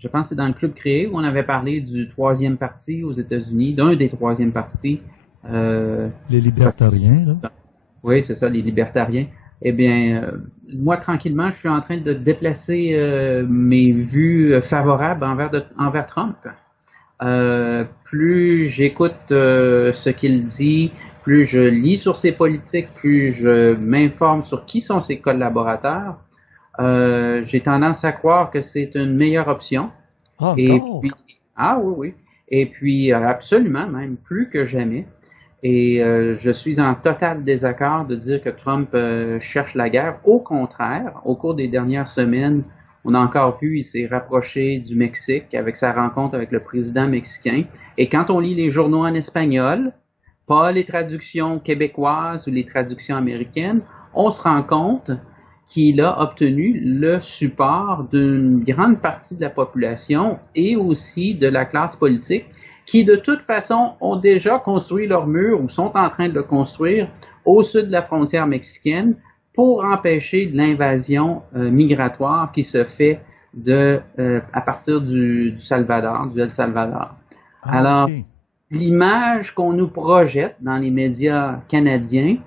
Je pense que c'est dans le Club Créé où on avait parlé du troisième parti aux États-Unis, d'un des troisièmes partis. Les libertariens, là? Oui, c'est ça, les libertariens. Eh bien, moi, tranquillement, je suis en train de déplacer mes vues favorables envers Trump. Plus j'écoute ce qu'il dit, plus je lis sur ses politiques, plus je m'informe sur qui sont ses collaborateurs, j'ai tendance à croire que c'est une meilleure option. Oui. Et puis, absolument, même plus que jamais. Et je suis en total désaccord de dire que Trump cherche la guerre. Au contraire, au cours des dernières semaines, on a encore vu, il s'est rapproché du Mexique avec sa rencontre avec le président mexicain. Et quand on lit les journaux en espagnol, pas les traductions québécoises ou les traductions américaines, on se rend compte qu'il a obtenu le support d'une grande partie de la population et aussi de la classe politique qui, de toute façon, ont déjà construit leur mur ou sont en train de le construire au sud de la frontière mexicaine pour empêcher l'invasion migratoire qui se fait à partir du El Salvador. Alors, l'image qu'on nous projette dans les médias canadiens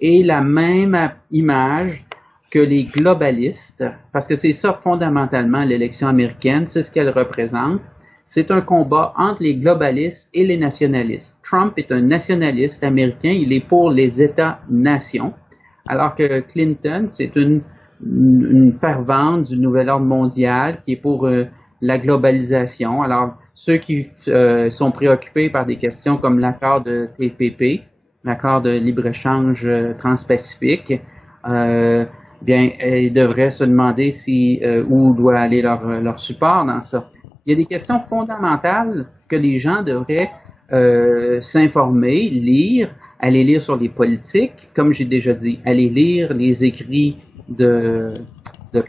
est la même image que les globalistes, parce que c'est ça fondamentalement l'élection américaine, c'est ce qu'elle représente. C'est un combat entre les globalistes et les nationalistes. Trump est un nationaliste américain, il est pour les États-nations. alors que Clinton, c'est une fervente du nouvel ordre mondial qui est pour la globalisation. Alors, ceux qui sont préoccupés par des questions comme l'accord de TPP, l'accord de libre-échange transpacifique, bien, ils devraient se demander où doit aller leur support dans ça. Il y a des questions fondamentales que les gens devraient s'informer, lire, aller lire sur les politiques, comme j'ai déjà dit, aller lire les écrits de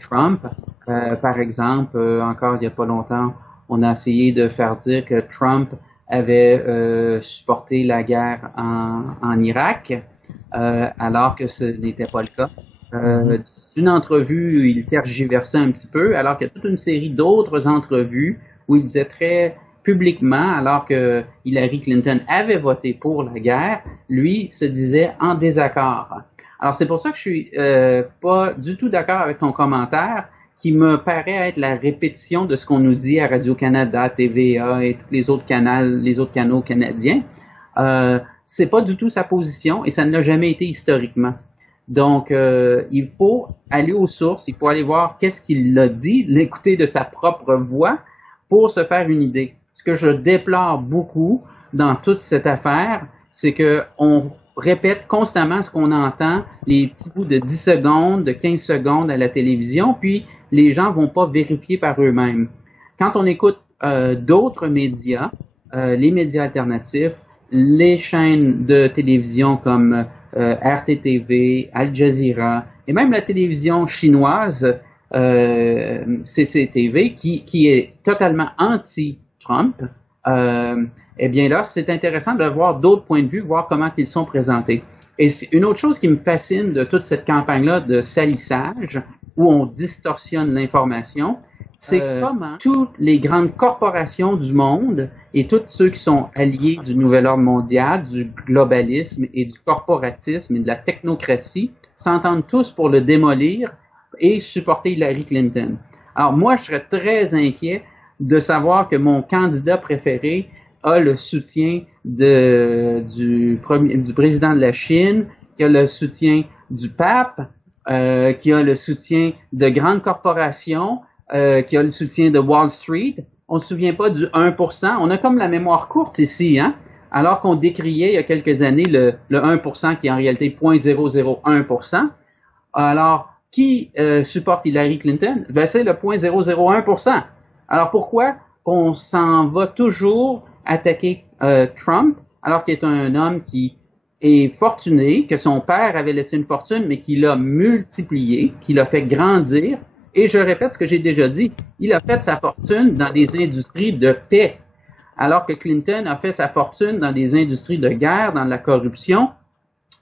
Trump. Par exemple, encore il n'y a pas longtemps, on a essayé de faire dire que Trump avait supporté la guerre en Irak, alors que ce n'était pas le cas. Une entrevue, il tergiversait un petit peu, alors qu'il y a toute une série d'autres entrevues où il disait très publiquement, alors que Hillary Clinton avait voté pour la guerre, lui se disait en désaccord. Alors c'est pour ça que je suis pas du tout d'accord avec ton commentaire, qui me paraît être la répétition de ce qu'on nous dit à Radio-Canada, TVA et tous les autres canaux canadiens. C'est pas du tout sa position et ça ne l'a jamais été historiquement. Donc, il faut aller aux sources, il faut aller voir qu'est-ce qu'il a dit, l'écouter de sa propre voix pour se faire une idée. Ce que je déplore beaucoup dans toute cette affaire, c'est que on répète constamment ce qu'on entend, les petits bouts de 10 secondes, de 15 secondes à la télévision, puis les gens vont pas vérifier par eux-mêmes. Quand on écoute d'autres médias, les médias alternatifs, les chaînes de télévision comme RTTV, Al Jazeera, et même la télévision chinoise, CCTV, qui est totalement anti-Trump, eh bien là, c'est intéressant de voir d'autres points de vue, voir comment ils sont présentés. Et une autre chose qui me fascine de toute cette campagne-là de salissage, où on distorsionne l'information, c'est comment toutes les grandes corporations du monde et tous ceux qui sont alliés du nouvel ordre mondial, du globalisme et du corporatisme et de la technocratie s'entendent tous pour le démolir et supporter Hillary Clinton. Alors moi, je serais très inquiet de savoir que mon candidat préféré a le soutien du président de la Chine, qui a le soutien du pape, qui a le soutien de grandes corporations, qui a le soutien de Wall Street. On se souvient pas du 1%. On a comme la mémoire courte ici, hein? Alors qu'on décriait il y a quelques années le 1% qui est en réalité 0.001%. Alors, qui supporte Hillary Clinton? Ben, c'est le 0.001%. Alors, pourquoi qu'on s'en va toujours attaquer Trump, alors qu'il est un homme qui est fortuné, que son père avait laissé une fortune, mais qu'il a multiplié, qu'il a fait grandir. Et je répète ce que j'ai déjà dit, il a fait sa fortune dans des industries de paix, alors que Clinton a fait sa fortune dans des industries de guerre, dans la corruption.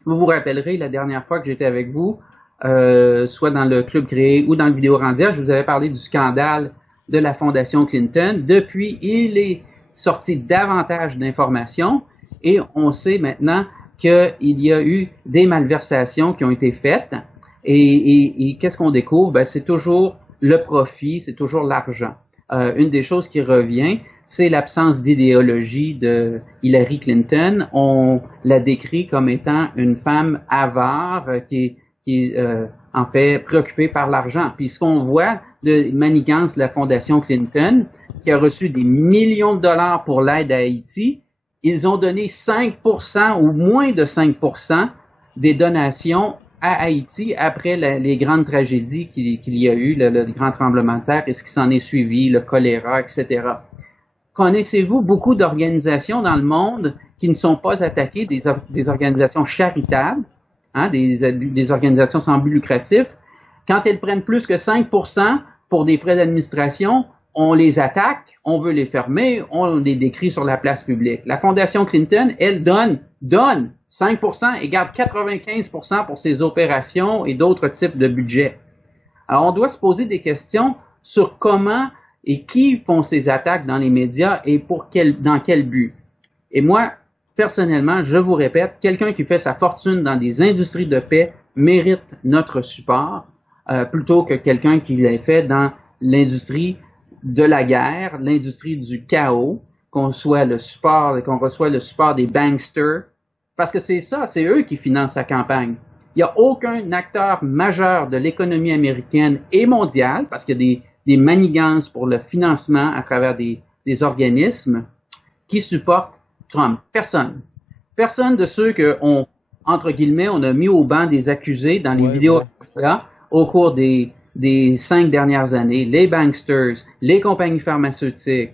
Vous vous rappellerez la dernière fois que j'étais avec vous, soit dans le Club Créé ou dans le Vidéorandia, je vous avais parlé du scandale de la Fondation Clinton. Depuis, il est sorti davantage d'informations et on sait maintenant qu'il y a eu des malversations qui ont été faites. Et qu'est-ce qu'on découvre? Ben, c'est toujours le profit, c'est toujours l'argent. Une des choses qui revient, c'est l'absence d'idéologie de Hillary Clinton. On la décrit comme étant une femme avare qui est en fait préoccupée par l'argent. Puis ce qu'on voit de manigance de la Fondation Clinton, qui a reçu des millions de dollars pour l'aide à Haïti, ils ont donné 5% ou moins de 5% des donations à Haïti après les grandes tragédies qu'il y a eu, le grand tremblement de terre et ce qui s'en est suivi, le choléra, etc. Connaissez-vous beaucoup d'organisations dans le monde qui ne sont pas attaquées, des organisations charitables, hein, des organisations sans but lucratif? Quand elles prennent plus que 5% pour des frais d'administration, on les attaque, on veut les fermer, on les décrit sur la place publique. La Fondation Clinton, elle donne 5% et garde 95% pour ses opérations et d'autres types de budgets. Alors, on doit se poser des questions sur comment et qui font ces attaques dans les médias et dans quel but. Et moi, personnellement, je vous répète, quelqu'un qui fait sa fortune dans des industries de paix mérite notre support, plutôt que quelqu'un qui l'a fait dans l'industrie de la guerre, l'industrie du chaos, qu'on reçoit le support des banksters, parce que c'est ça, c'est eux qui financent sa campagne. Il n'y a aucun acteur majeur de l'économie américaine et mondiale, parce qu'il y a des manigances pour le financement à travers des organismes qui supportent Trump. Personne. Personne de ceux que entre guillemets, on a mis au banc des accusés dans les vidéos au cours des 5 dernières années. Les banksters, les compagnies pharmaceutiques,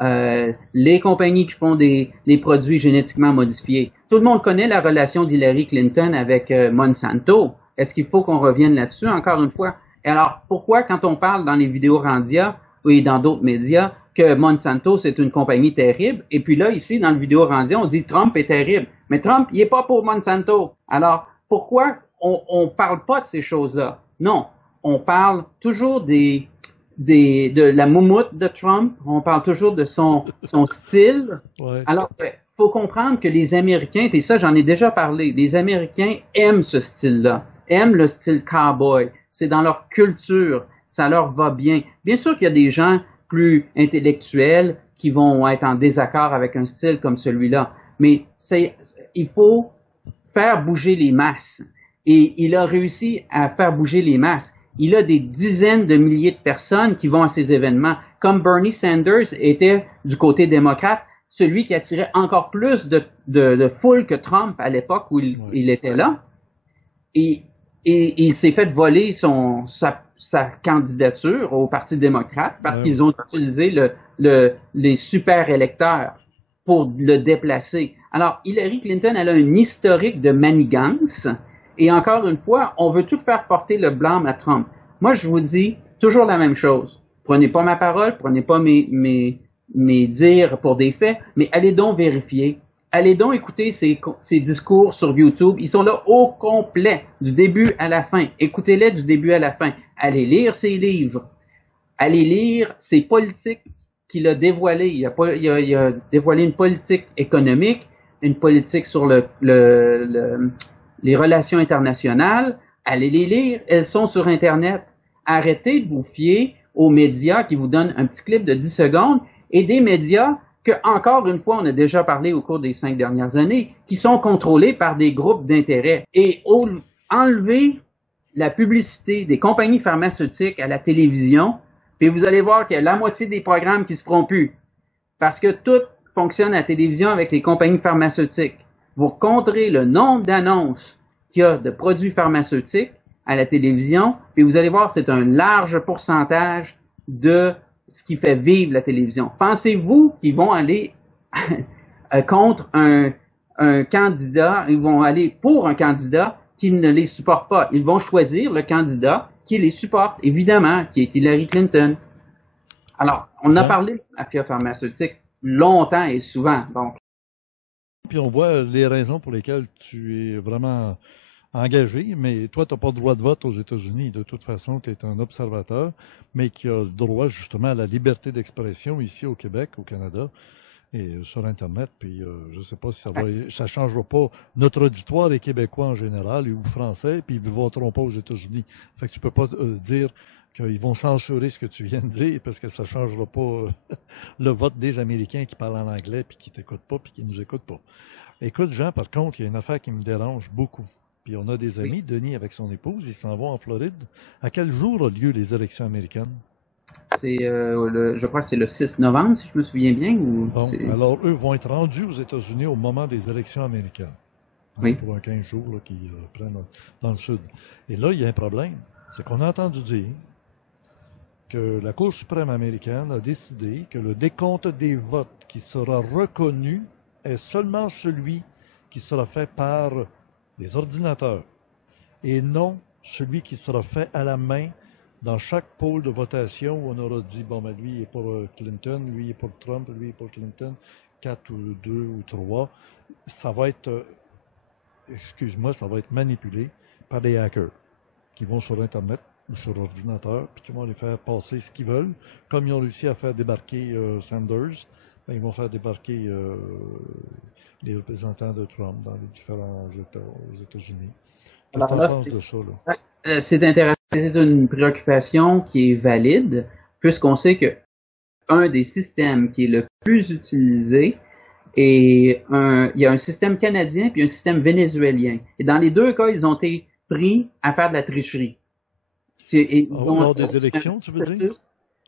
les compagnies qui font des produits génétiquement modifiés. Tout le monde connaît la relation d'Hillary Clinton avec Monsanto. Est-ce qu'il faut qu'on revienne là-dessus encore une fois? Et alors, pourquoi quand on parle dans les vidéos Randia et dans d'autres médias que Monsanto, c'est une compagnie terrible, et puis là, ici, dans le vidéo Randia, on dit Trump est terrible. Mais Trump, il est pas pour Monsanto. Alors, pourquoi on parle pas de ces choses-là? Non, on parle toujours de la moumoute de Trump, on parle toujours de son style. Ouais. Alors, faut comprendre que les Américains, et ça j'en ai déjà parlé, les Américains aiment ce style-là, aiment le style cowboy. C'est dans leur culture, ça leur va bien. Bien sûr qu'il y a des gens plus intellectuels qui vont être en désaccord avec un style comme celui-là, mais il faut faire bouger les masses. Et il a réussi à faire bouger les masses. Il a des dizaines de milliers de personnes qui vont à ces événements. Comme Bernie Sanders était du côté démocrate, celui qui attirait encore plus de foule que Trump à l'époque où il était là. Et il s'est fait voler sa candidature au Parti démocrate parce qu'ils ont utilisé les super électeurs pour le déplacer. Alors, Hillary Clinton, elle a un historique de manigance. Et encore une fois, on veut tout faire porter le blâme à Trump. Moi, je vous dis toujours la même chose. Prenez pas ma parole, prenez pas mes dires pour des faits, mais allez donc vérifier. Allez donc écouter ces discours sur YouTube. Ils sont là au complet, du début à la fin. Écoutez-les du début à la fin. Allez lire ses livres. Allez lire ses politiques qu'il a dévoilées. Il a dévoilé une politique économique, une politique sur les relations internationales. Allez les lire, elles sont sur Internet. Arrêtez de vous fier aux médias qui vous donnent un petit clip de 10 secondes et des médias que, encore une fois, on a déjà parlé au cours des 5 dernières années, qui sont contrôlés par des groupes d'intérêt. Et enlever la publicité des compagnies pharmaceutiques à la télévision, puis vous allez voir qu'il y a la moitié des programmes qui se feront plus. Parce que tout fonctionne à la télévision avec les compagnies pharmaceutiques. Vous compterez le nombre d'annonces qu'il y a de produits pharmaceutiques à la télévision, puis vous allez voir, c'est un large pourcentage de ce qui fait vivre la télévision. Pensez-vous qu'ils vont aller contre un candidat, ils vont aller pour un candidat qui ne les supporte pas. Ils vont choisir le candidat qui les supporte, évidemment, qui est Hillary Clinton. Alors, on a parlé de la mafia pharmaceutique longtemps et souvent, donc. Puis on voit les raisons pour lesquelles tu es vraiment engagé, mais toi, tu n'as pas de droit de vote aux États-Unis. De toute façon, tu es un observateur, mais qui a le droit justement à la liberté d'expression ici au Québec, au Canada, et sur Internet. Puis je ne sais pas si ça changera pas notre auditoire, les Québécois en général, ou Français, puis ils ne voteront pas aux États-Unis. Fait que tu peux pas dire qu'ils vont censurer ce que tu viens de dire, parce que ça ne changera pas le vote des Américains qui parlent en anglais, puis qui ne t'écoutent pas, puis qui ne nous écoutent pas. Écoute, Jean, par contre, il y a une affaire qui me dérange beaucoup. Puis on a des amis, Denis avec son épouse, ils s'en vont en Floride. À quel jour ont lieu les élections américaines? C'est, je crois que c'est le 6 novembre, si je me souviens bien. Bon, alors, eux vont être rendus aux États-Unis au moment des élections américaines. Oui. Pour un 15 jours là, qu'ils prennent dans le sud. Et là, il y a un problème. C'est qu'on a entendu dire que la Cour suprême américaine a décidé que le décompte des votes qui sera reconnu est seulement celui qui sera fait par les ordinateurs, et non celui qui sera fait à la main dans chaque pôle de votation où on aura dit, bon, ben lui est pour Clinton, lui est pour Trump, lui est pour Clinton, 4 ou 2 ou 3. Ça va être, ça va être manipulé par des hackers qui vont sur Internet ou sur ordinateur, puis qui vont les faire passer ce qu'ils veulent. Comme ils ont réussi à faire débarquer Sanders, ben, ils vont faire débarquer les représentants de Trump dans les différents États aux États-Unis. Qu'est-ce que tu penses de ça, là? C'est intéressant. C'est une préoccupation qui est valide, puisqu'on sait que un des systèmes qui est le plus utilisé il y a un système canadien puis un système vénézuélien. Et dans les deux cas, ils ont été pris à faire de la tricherie. Lors des élections, tu veux dire?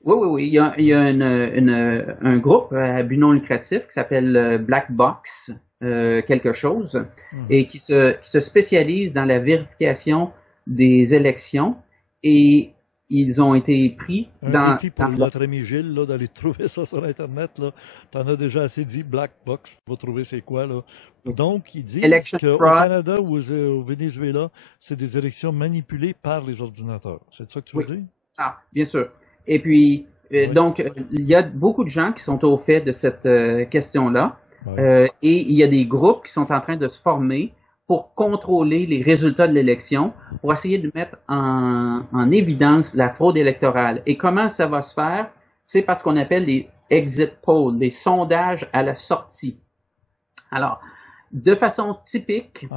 Oui. Il y a un groupe à but non lucratif qui s'appelle Black Box quelque chose et qui se spécialise dans la vérification des élections et ils ont été pris un défi pour notre ami Gilles, là, d'aller trouver ça sur Internet, là. T'en as déjà assez dit, Black Box, tu vas trouver c'est quoi, là. Donc, ils disent qu'au Canada ou au Venezuela, c'est des élections manipulées par les ordinateurs. C'est ça que tu veux dire? Ah, bien sûr. Et puis, donc, il y a beaucoup de gens qui sont au fait de cette question-là. Et il y a des groupes qui sont en train de se former pour contrôler les résultats de l'élection, pour essayer de mettre en évidence la fraude électorale. Et comment ça va se faire? C'est parce qu'on appelle les exit polls, les sondages à la sortie. Alors, de façon typique,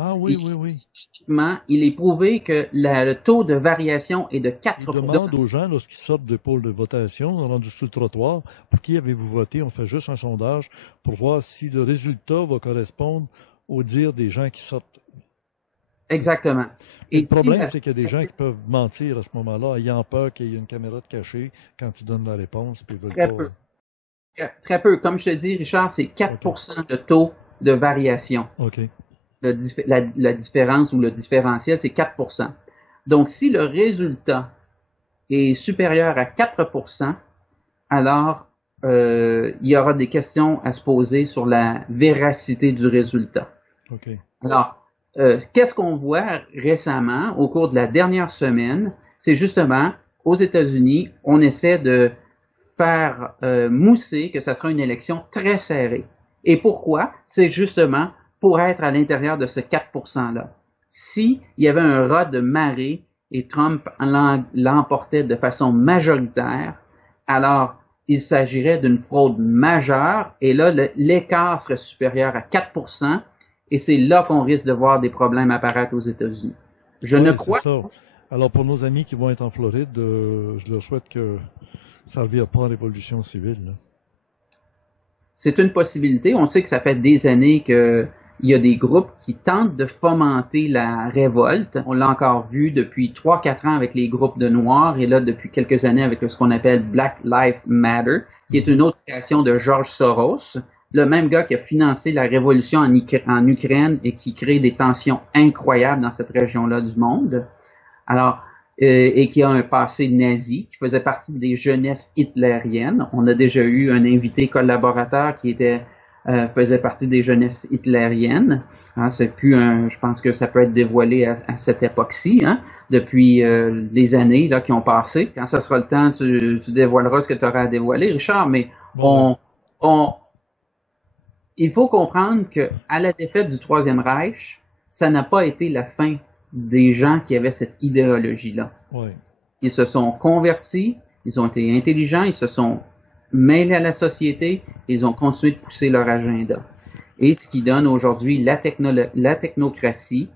il est prouvé que le taux de variation est de 4%. Ils demandent aux gens, lorsqu'ils sortent des pôles de votation, rendus sur le trottoir, pour qui avez-vous voté? On fait juste un sondage pour voir si le résultat va correspondre au dire des gens qui sortent. Exactement. Et le problème, c'est qu'il y a des gens qui peuvent mentir à ce moment-là, ayant peur qu'il y ait une caméra de cachée quand tu donnes la réponse. Puis Très peu. Comme je te dis, Richard, c'est 4% de taux de variation. La différence ou le différentiel, c'est 4%. Donc, si le résultat est supérieur à 4%, alors il y aura des questions à se poser sur la véracité du résultat. Alors, qu'est-ce qu'on voit récemment au cours de la dernière semaine? C'est justement, aux États-Unis, on essaie de faire mousser que ça sera une élection très serrée. Et pourquoi? C'est justement pour être à l'intérieur de ce 4%-là. Si il y avait un raz de marée et Trump l'emportait de façon majoritaire, alors il s'agirait d'une fraude majeure et là, l'écart serait supérieur à 4%. Et c'est là qu'on risque de voir des problèmes apparaître aux États-Unis. Je ne crois pas. Alors, pour nos amis qui vont être en Floride, je leur souhaite que ça ne revire pas en révolution civile. Là. C'est une possibilité. On sait que ça fait des années qu'il y a des groupes qui tentent de fomenter la révolte. On l'a encore vu depuis 3-4 ans avec les groupes de Noirs et là, depuis quelques années avec ce qu'on appelle Black Lives Matter, qui est une autre création de George Soros. Le même gars qui a financé la révolution en Ukraine et qui crée des tensions incroyables dans cette région-là du monde. Alors, et qui a un passé nazi, qui faisait partie des jeunesses hitlériennes. On a déjà eu un invité collaborateur qui faisait partie des jeunesses hitlériennes. Hein, c'est plus je pense que ça peut être dévoilé à cette époque-ci, hein, depuis les années là qui ont passé. Quand ça sera le temps, tu dévoileras ce que tu auras à dévoiler, Richard, mais il faut comprendre que à la défaite du Troisième Reich, ça n'a pas été la fin des gens qui avaient cette idéologie-là. Ils se sont convertis, ils ont été intelligents, ils se sont mêlés à la société, ils ont continué de pousser leur agenda. Et ce qui donne aujourd'hui la technocratie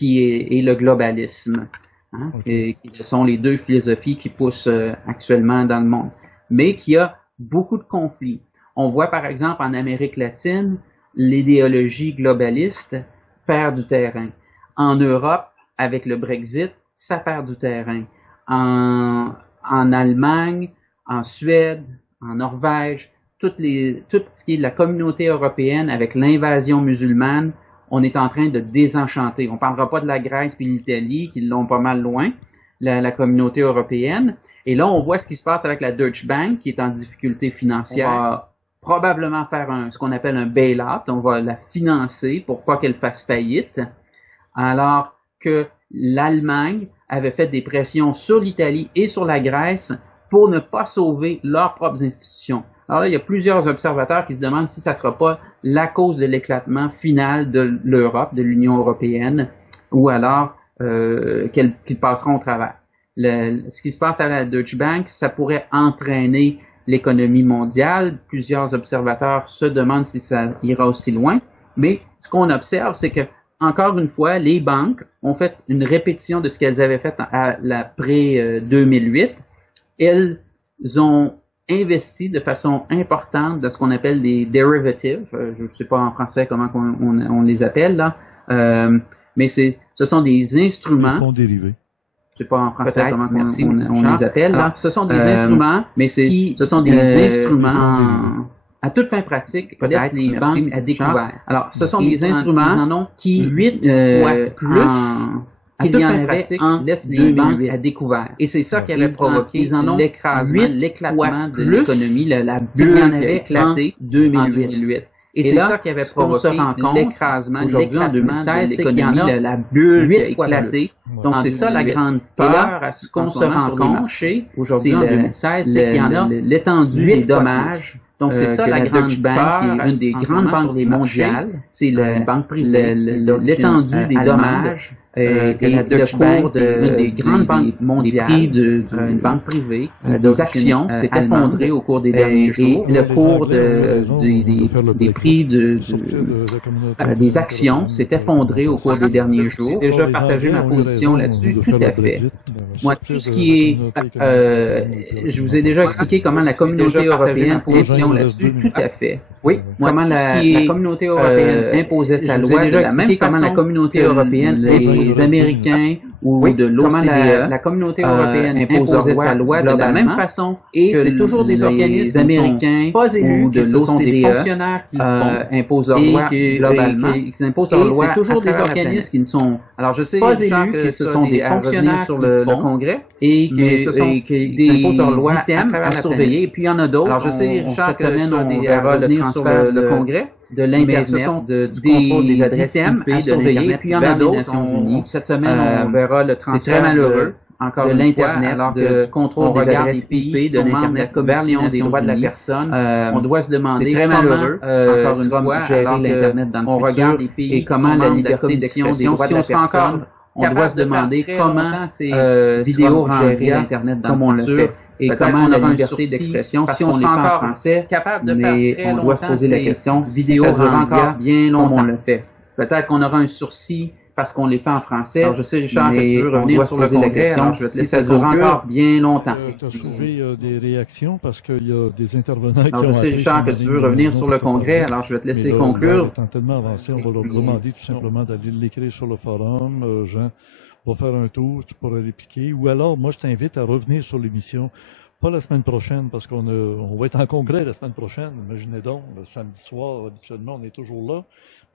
et le globalisme, hein, qui sont les deux philosophies qui poussent actuellement dans le monde, mais qui a beaucoup de conflits. On voit par exemple en Amérique latine l'idéologie globaliste perd du terrain. En Europe, avec le Brexit, ça perd du terrain. En Allemagne, en Suède, en Norvège, tout ce qui est de la communauté européenne avec l'invasion musulmane, on est en train de désenchanter. On ne parlera pas de la Grèce puis l'Italie qui l'ont pas mal loin, la communauté européenne. Et là, on voit ce qui se passe avec la Deutsche Bank qui est en difficulté financière. On va probablement faire ce qu'on appelle un bail-out. On va la financer pour pas qu'elle fasse faillite. Alors que l'Allemagne avait fait des pressions sur l'Italie et sur la Grèce pour ne pas sauver leurs propres institutions. Alors là, il y a plusieurs observateurs qui se demandent si ça ne sera pas la cause de l'éclatement final de l'Europe, de l'Union européenne, ou alors qu'ils passeront au travers. Ce qui se passe à la Deutsche Bank, ça pourrait entraîner l'économie mondiale. Plusieurs observateurs se demandent si ça ira aussi loin. Mais ce qu'on observe, c'est que, encore une fois, les banques ont fait une répétition de ce qu'elles avaient fait après 2008. Elles ont investi de façon importante dans ce qu'on appelle des derivatives. Je ne sais pas en français comment on les appelle là. mais ce sont des instruments. Des fonds dérivés. Je sais pas en français comment on les appelle. Alors, ce sont des instruments, mais ce sont des instruments à toute fin pratique, laissent les banques à découvert. Alors, ce sont des instruments qui 8 fois plus à toute fin pratique laissent les banques à découvert. Et c'est ça qui avait provoqué l'éclatement de l'économie, la bulle qui avait éclaté en 2008. Et c'est ça qui avait provoqué l'écrasement, aujourd'hui en 2016, c'est qu'il y en a la bulle qui a éclaté. Donc c'est ça la grande peur, ce qu'on se rend compte aujourd'hui en 2016, c'est qu'il y en a l'étendue des dommages. Donc c'est ça la grande banque, qui est une des grandes banques mondiales, c'est la banque privée, l'étendue des dommages. Et le cours d'une des grandes banques mondiales, une banque privée, des actions s'est effondré au cours des derniers jours. Et le cours des prix des actions s'est effondré au cours des derniers jours. J'ai déjà partagé ma position là-dessus, tout à fait. Moi, tout ce qui est, je vous ai déjà expliqué comment la communauté européenne position là-dessus, tout à fait. Oui, comment la communauté européenne imposait sa loi, de la même façon comment la communauté européenne les Américains ou de l'OCDE, la communauté européenne imposait sa loi de la même façon et c'est toujours des organismes américains pas élus, de l'OCDE, fonctionnaires qui imposent leur loi globalement. Ils imposent leur loi. C'est toujours des organismes qui ne sont alors je sais pas élus, que ce sont des fonctionnaires sur le Congrès et qui imposent leur loi à surveiller. Et puis il y en a d'autres. Alors je sais, chaque semaine on verra le transfert de Congrès, de l'Internet, du contrôle des adresses IP à surveiller, et puis il y en a d'autres. Cette semaine, on verra le transfert. C'est très malheureux, encore de l'Internet, alors du contrôle des adresses IP, de l'Internet, violation des droits de la personne. On doit se demander très malheureux, encore une fois, gérer l'Internet dans le futur et comment la liberté d'expression des droits de la personne. On doit se demander comment ces vidéos gérer l'Internet dans le futur. Et comment la liberté d'expression, si on n'est pas en français, mais on doit se poser la question, vidéo encore bien longtemps, on le fait. Peut-être qu'on aura un sursis parce qu'on les fait en français. Alors je sais, Richard, que tu veux revenir sur le Congrès, alors je vais te laisser ça dure encore bien longtemps. Tu as trouvé des réactions parce qu'il y a des intervenants qui ont... Alors je sais, Richard, que tu veux revenir sur le Congrès, alors je vais te laisser conclure. Étant tellement avancé, on va leur demander tout simplement d'aller l'écrire sur le forum. Jean va faire un tour, tu pourras répliquer. Ou alors, moi, je t'invite à revenir sur l'émission. Pas la semaine prochaine, parce qu'on va être en congrès la semaine prochaine. Imaginez donc, le samedi soir, habituellement, on est toujours là.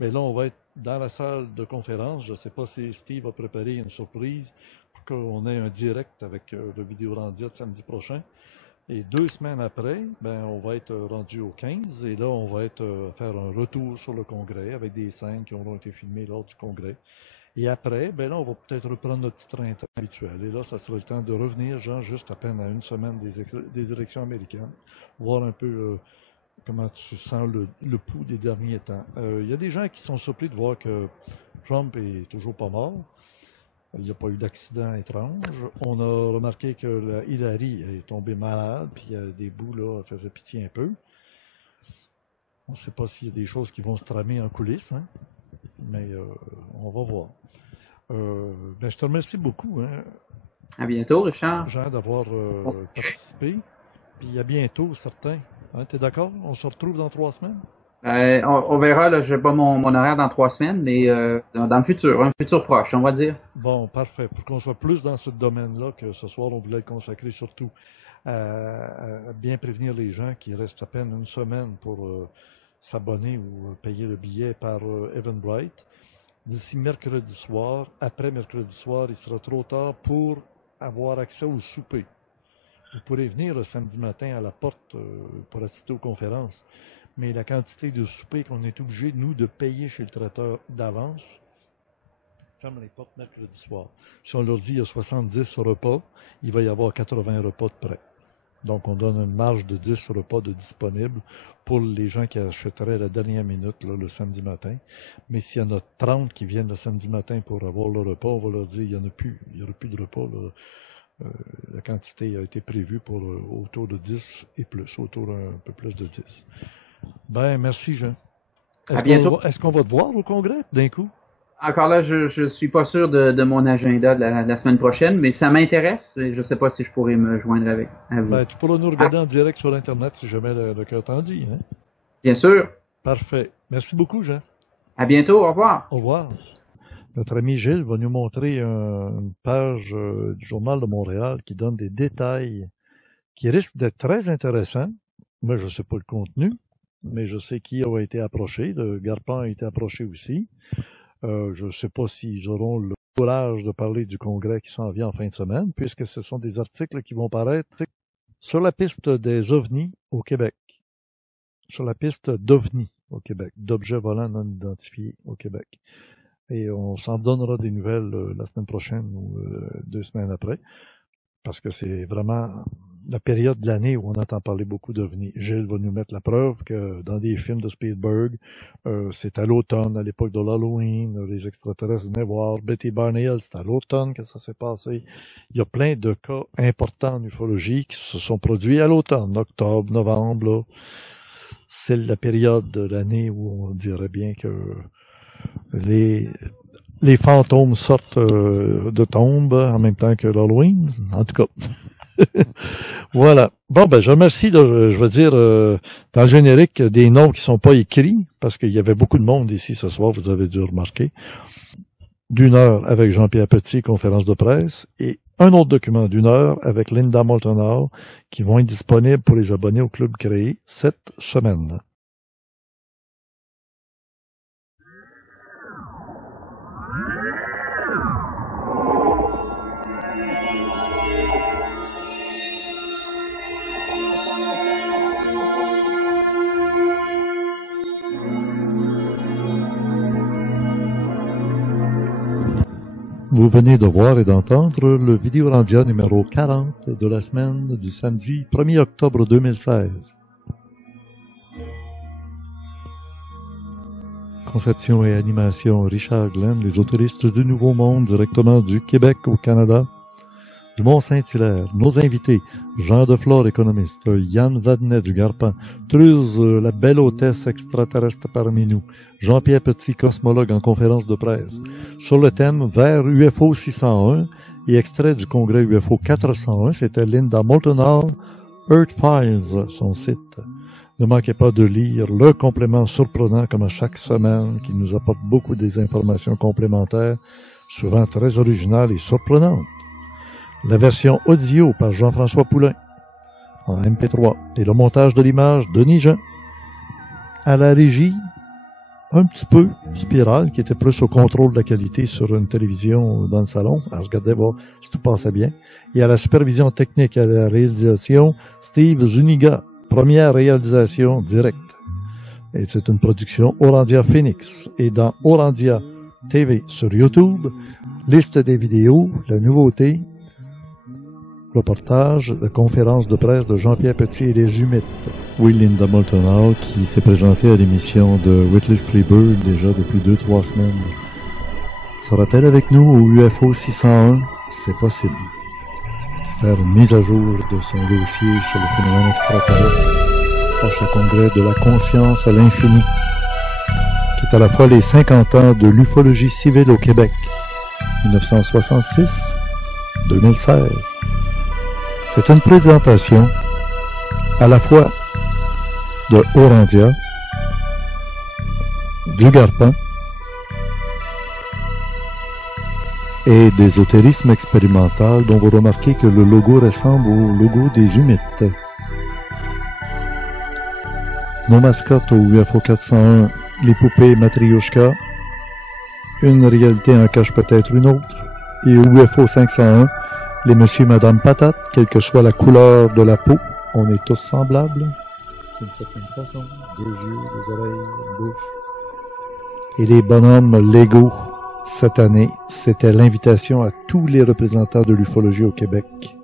Mais là, on va être dans la salle de conférence. Je ne sais pas si Steve a préparé une surprise pour qu'on ait un direct avec le vidéo rendu samedi prochain. Et 2 semaines après, ben, on va être rendu au 15. Et là, on va être faire un retour sur le congrès avec des scènes qui auront été filmées lors du congrès. Et après, ben là, on va peut-être reprendre notre petit train habituel. Et là, ça sera le temps de revenir, Jean, juste à peine à 1 semaine des élections américaines, voir un peu comment tu sens le pouls des derniers temps. Il y a des gens qui sont surpris de voir que Trump est toujours pas mort. Il n'y a pas eu d'accident étrange. On a remarqué que Hillary est tombée malade, puis des bouts, là, faisaient pitié un peu. On ne sait pas s'il y a des choses qui vont se tramer en coulisses, hein? Mais on va voir. Ben, je te remercie beaucoup. Hein, à bientôt, Richard. Jean, d'avoir participé. Puis à bientôt, certain. Hein, tu es d'accord? On se retrouve dans 3 semaines? On verra, là, je n'ai pas mon horaire dans 3 semaines, mais dans le futur, un futur proche, on va dire. Bon, parfait. Pour qu'on soit plus dans ce domaine-là, que ce soir, on voulait le consacrer surtout à bien prévenir les gens qui restent à peine 1 semaine pour s'abonner ou payer le billet par Eventbrite. D'ici mercredi soir, après mercredi soir, il sera trop tard pour avoir accès au souper. Vous pourrez venir le samedi matin à la porte pour assister aux conférences, mais la quantité de souper qu'on est obligé, nous, de payer chez le traiteur d'avance, ferme les portes mercredi soir. Si on leur dit qu'il y a 70 repas, il va y avoir 80 repas de prêt. Donc, on donne une marge de 10 repas de disponibles pour les gens qui achèteraient à la dernière minute là, le samedi matin. Mais s'il y en a 30 qui viennent le samedi matin pour avoir le repas, on va leur dire qu'il n'y en a plus. Il n'y aura plus de repas. Là. La quantité a été prévue pour autour de 10 et plus, autour un peu plus de 10. Ben, merci, Jean. À bientôt. Est-ce qu'on va te voir au congrès d'un coup? Encore là, je suis pas sûr de mon agenda de la semaine prochaine, mais ça m'intéresse et je sais pas si je pourrais me joindre à vous. Ben, tu pourras nous regarder en direct sur Internet si jamais le cœur t'en dit. Hein? Bien sûr. Parfait. Merci beaucoup, Jean. À bientôt. Au revoir. Au revoir. Notre ami Gilles va nous montrer une page du Journal de Montréal qui donne des détails qui risquent d'être très intéressants. Moi, je ne sais pas le contenu, mais je sais qui a été approché. Le Garpan a été approché aussi. Je ne sais pas s'ils auront le courage de parler du congrès qui s'en vient en fin de semaine, puisque ce sont des articles qui vont paraître sur la piste des ovnis au Québec. Sur la piste d'ovnis au Québec, d'objets volants non identifiés au Québec. Et on s'en donnera des nouvelles la semaine prochaine ou 2 semaines après, parce que c'est vraiment la période de l'année où on entend parler beaucoup d'ovnis. Gilles va nous mettre la preuve que dans des films de Spielberg, c'est à l'automne, à l'époque de l'Halloween, les extraterrestres venaient voir. Betty Barney Hill, c'est à l'automne que ça s'est passé. Il y a plein de cas importants en ufologie qui se sont produits à l'automne, octobre, novembre, là. C'est la période de l'année où on dirait bien que les fantômes sortent de tombes en même temps que l'Halloween, en tout cas. Voilà. Bon, ben, je remercie, je veux dire, dans le générique, des noms qui sont pas écrits, parce qu'il y avait beaucoup de monde ici ce soir, vous avez dû remarquer. D'1 heure avec Jean-Pierre Petit, conférence de presse, et un autre document d'1 heure avec Linda Moulton qui vont être disponibles pour les abonnés au club créé cette semaine. Vous venez de voir et d'entendre le Vidéorandia numéro 40 de la semaine du samedi 1er octobre 2016. Conception et animation Richard Glenn, les autoristes du Nouveau Monde directement du Québec au Canada. Du Mont-Saint-Hilaire, nos invités, Jean Deflore, économiste, Yann Vadnet du Garpan, Truze, la belle hôtesse extraterrestre parmi nous, Jean-Pierre Petit, cosmologue en conférence de presse, sur le thème vers UFO 601 et extrait du congrès UFO 401, c'était Linda Moulton, Earth Files, son site. Ne manquez pas de lire le complément surprenant comme à chaque semaine qui nous apporte beaucoup des informations complémentaires, souvent très originales et surprenantes. La version audio par Jean-François Poulain, en MP3, et le montage de l'image, Denis Jean. À la régie, un petit peu, Spirale, qui était plus au contrôle de la qualité sur une télévision dans le salon. Alors, regardez voir si tout passait bien. Et à la supervision technique et à la réalisation, Steve Zuniga, première réalisation directe. Et c'est une production Orandia Phoenix. Et dans Orandia TV sur YouTube, liste des vidéos, la nouveauté, reportage, la conférence de presse de Jean-Pierre Petit et les Humites. Oui, Linda Moulton qui s'est présentée à l'émission de Whitley Freebird déjà depuis 2-3 semaines. Sera-t-elle avec nous au UFO 601? C'est possible. Faire une mise à jour de son dossier sur le phénomène extraterrestre. Prochain congrès de la conscience à l'infini, qui est à la fois les 50 ans de l'ufologie civile au Québec, 1966-2016. C'est une présentation à la fois de Orandia, du Garpan et d'ésotérisme expérimental dont vous remarquez que le logo ressemble au logo des Humites. Nos mascottes au UFO 401, les poupées Matryoshka, une réalité en cache peut-être une autre, et au UFO 501, les monsieur et madame Patate, quelle que soit la couleur de la peau, on est tous semblables, d'une certaine façon, 2 yeux, des oreilles, une bouche. Et les bonhommes Lego, cette année, c'était l'invitation à tous les représentants de l'ufologie au Québec.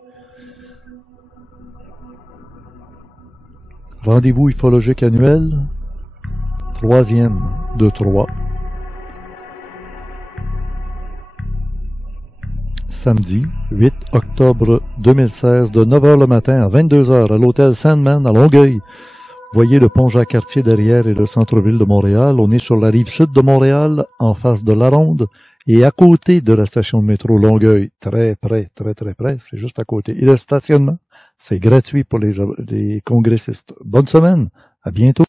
Rendez-vous ufologique annuel, 3e de 3. Samedi 8 octobre 2016 de 9h le matin à 22h à l'hôtel Sandman à Longueuil. Voyez le pont Jacques-Cartier derrière et le centre-ville de Montréal. On est sur la rive sud de Montréal, en face de la Ronde et à côté de la station de métro Longueuil. Très près, très très près, c'est juste à côté. Et le stationnement, c'est gratuit pour les congressistes. Bonne semaine, à bientôt.